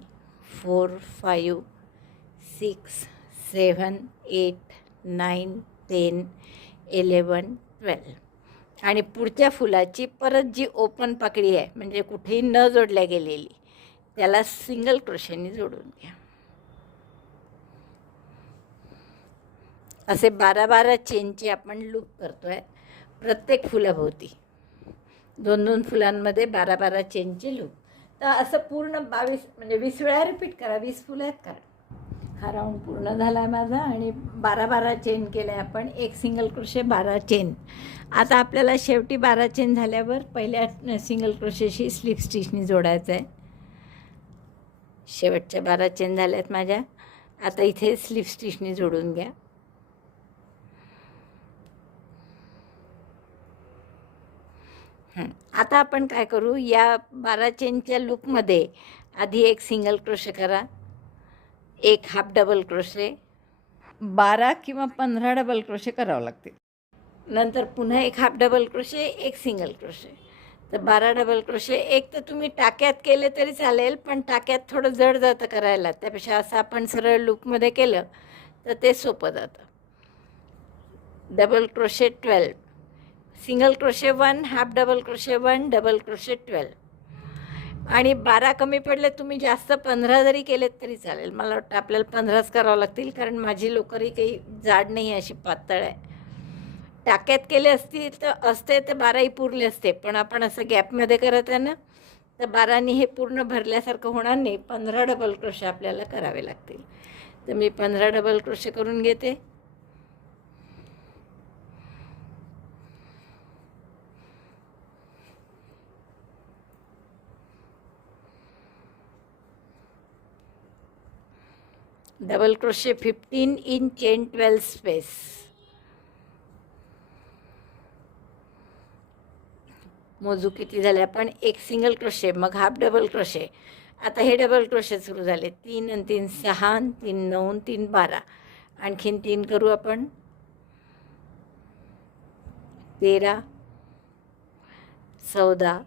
4 5 6 7 8 9 10 11 12. आणि पुढच्या फुलाची परत जी ओपन पाकळी आहे, म्हणजे कुठेही न जोडल्या गेलेली, त्याला सिंगल क्रोशेने जोडून घ्या. असे 12 चेनचे आपण लूप करतोय प्रत्येक फुलाभोवती. 2 फुलांमध्ये 12 चेनचे लूप. तर असं पूर्ण 22 म्हणजे 20 वेळा रिपीट करा. 20 फुलं आहेत करा. हा राऊंड पूर्ण झाला आहे माझा आणि 12 चेन केले आपण. एक सिंगल क्रोशे 12 चेन. आता आपल्याला शेवटी 12 चेन झाल्यावर पहिल्या सिंगल क्रोशेशी स्लिप स्टिचनी जोडायचं आहे. शेवटच्या 12 चेन झाल्यात माझ्या. आता इथे स्लिप स्टिचनी जोडून घ्या. आता आपण काय करू, या 12 चेनच्या लूपमध्ये आधी एक सिंगल क्रोशे करा, एक हाफ डबल क्रोशे, 12 किंवा 15 डबल क्रोशे करावं लागतील. नंतर पुन्हा एक हाफ डबल क्रोशे, एक सिंगल क्रोशे. तर 12 डबल क्रोशे. एक तर तुम्ही टाक्यात केले तरी चालेल, पण टाक्यात थोडं जड जातं करायला. त्यापेक्षा असं आपण सरळ लूपमध्ये केलं तर ते सोपं जातं. Double crochet 12, single crochet 1, half double crochet 1, double crochet 12. आणि 12 कमी पडले, तुम्ही जास्त 15 जरी केलेत तरी चालेल. मला वाटतं आपल्याला 15च करावं लागतील, कारण माझी लोकरी काही जाड नाही, अशी पातळ आहे. टाक्यात केले असतील तर 12ही पुरले असते, पण आपण असं गॅपमध्ये करत आहे ना, तर 12नी हे पूर्ण भरल्यासारखं होणार नाही. 15 डबल क्रोशे आपल्याला करावे लागतील. तर मी 15 डबल क्रोशे करून घेते. Double crochet 15 in chain 12 space, मोजू किती झाले आपण, एक सिंगल क्रोशे, मग हाफ डबल क्रोशे. आता हे डबल क्रोशे सुरू झाले, 3 आणि 3 6, 3 9, 3 12, आणखीन 3 करू आपण, 13 14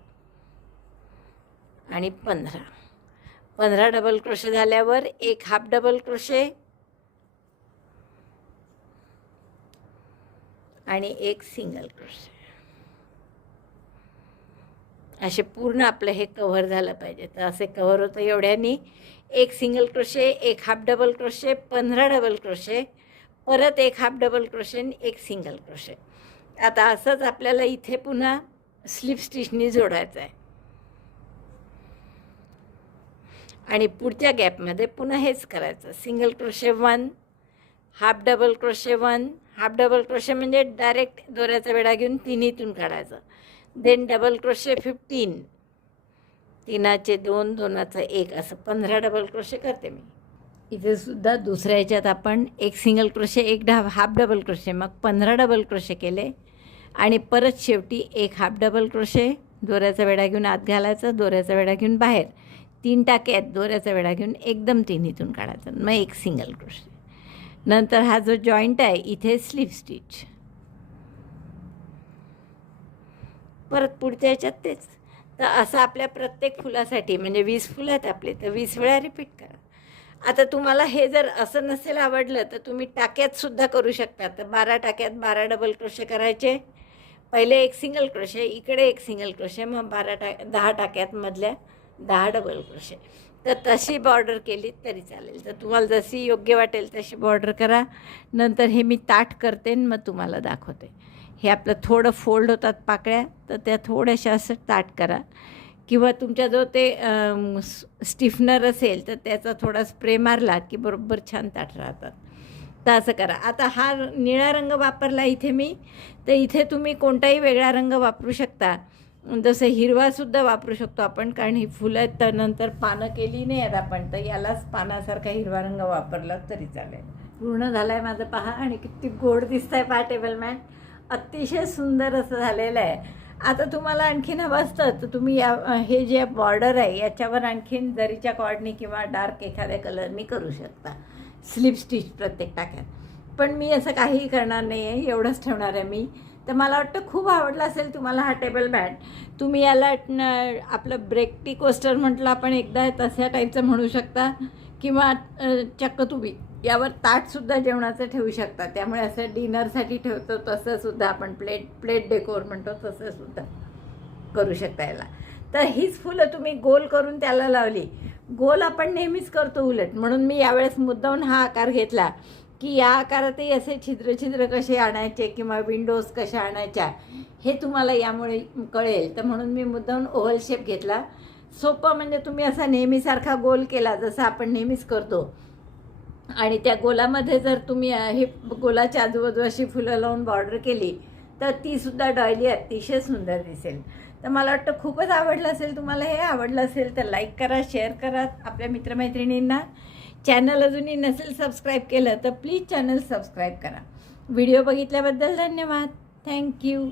आणि 15 डबल क्रोशे झाल्यावर एक हाफ डबल क्रोशे आणि एक सिंगल क्रोशे. असे पूर्ण आपलं हे कव्हर झालं पाहिजे. तर असे कव्हर होतं एवढ्यानी, एक सिंगल क्रोशे, एक half double crochet, 15 double crochet, परत एक हाफ डबल क्रोशे आणि एक सिंगल क्रोशे. आता असंच आपल्याला इथे पुन्हा स्लिप स्टिचनी जोडायचं आहे आणि पुढच्या गॅपमध्ये पुन्हा हेच करायचं. Single crochet 1, half double crochet 1, half double crochet म्हणजे डायरेक्ट दोऱ्याचा वेढा घेऊन तिन्हीतून काढायचं. देन डबल क्रोशे 15, 3चे 2, 2चा 1, असं 15 डबल क्रोशे करते मी. इथे सुद्धा दुसऱ्या ह्याच्यात आपण एक सिंगल क्रोशे, एक हाफ डबल क्रोशे, मग 15 डबल क्रोशे केले आणि परत शेवटी एक हाफ डबल क्रोशे, दोऱ्याचा वेढा घेऊन आत घालायचं, दोऱ्याचा वेढा घेऊन बाहेर, 3 टाके आहेत, दोऱ्याचा वेढा घेऊन एकदम तिन्हीतून काढायचं, मग एक सिंगल क्रोशे. नंतर हा जो जॉईंट आहे इथे स्लिप स्टिच, परत पुढच्या ह्याच्यात तेच. तर असं आपल्या प्रत्येक फुलासाठी, म्हणजे 20 फुलं आहेत आपले, तर 20 वेळा रिपीट करा. आता तुम्हाला हे जर असं नसेल आवडलं तर तुम्ही टाक्यातसुद्धा करू शकता. तर 12 टाक्यात 12 डबल क्रोशे करायचे, पहिले एक सिंगल क्रोशे, इकडे एक सिंगल क्रोशे, मग 10 टाक्यात मधल्या 10 डबल क्रोशे. तर तशी बॉर्डर केली तरी चालेल. तर तुम्हाला जशी योग्य वाटेल तशी बॉर्डर करा. नंतर हे मी ताठ करते आणि मग तुम्हाला दाखवते. हे आपलं थोडं फोल्ड होतात पाकळ्या, तर त्या थोड्याशा असं ताठ करा, किंवा तुमच्याजवळ ते स्टिफनर असेल तर त्याचा थोडा स्प्रे मारला की बरोबर छान ताठ राहतात. तर असं करा. आता हा निळा रंग वापरला इथे मी, तर इथे तुम्ही कोणताही वेगळा रंग वापरू शकता. जसं हिरवासुद्धा वापरू शकतो आपण, कारण ही फुलं तर नंतर पानं केली नाही आहेत आपण, तर यालाच पानासारखा हिरवा रंग वापरला तरी चालेल. पूर्ण झालं आहे माझं पहा, आणि किती गोड दिसत आहे पहा टेबल मॅट, अतिशय सुंदर असं झालेलं आहे. आता तुम्हाला आणखीन हवं असतं तर तुम्ही हे जे बॉर्डर आहे याच्यावर आणखीन जरीच्या कॉर्डनी किंवा डार्क एखाद्या कलरनी करू शकता स्लिप स्टिच प्रत्येक टाक्यात. पण मी असं काहीही करणार नाही आहे, एवढंच ठेवणार आहे मी. तर मला वाटतं खूप आवडला असेल तुम्हाला हा टेबल मॅट. तुम्ही याला आपलं ब्रेकटी कोस्टर म्हटलं आपण एकदा, तशा टाईपचं म्हणू शकता, किंवा चक्क तुम्ही यावर ताटसुद्धा जेवणाचं ठेवू शकता. त्यामुळे असं डिनरसाठी ठेवतो तसंसुद्धा आपण प्लेट डेकोर म्हणतो तसंसुद्धा करू शकता याला. तर हीच फुलं तुम्ही गोल करून त्याला लावली. गोल आपण नेहमीच करतो उलट, म्हणून मी यावेळेस मुद्दाम हा आकार घेतला की या आकारातही असे छिद्र कसे आणायचे किंवा विंडोज कशा आणायच्या हे तुम्हाला यामुळे कळेल. तर म्हणून मी मुद्दाम ओव्हल शेप घेतला. सोपं म्हणजे तुम्ही असा नेहमीसारखा गोल केला जसं आपण नेहमीच करतो, आणि त्या गोलामध्ये जर तुम्ही हे गोलाच्या आजूबाजू अशी फुलं लावून बॉर्डर केली तर तीसुद्धा डॉयली अतिशय सुंदर दिसेल. तर मला वाटतं खूपच आवडलं असेल तुम्हाला. हे आवडलं असेल तर लाईक करा, शेअर करा आपल्या मित्रमैत्रिणींना. चॅनल अजूनही नसेल सबस्क्राईब केलं तर प्लीज चॅनल सबस्क्राईब करा. व्हिडिओ बघितल्याबद्दल धन्यवाद. थँक्यू.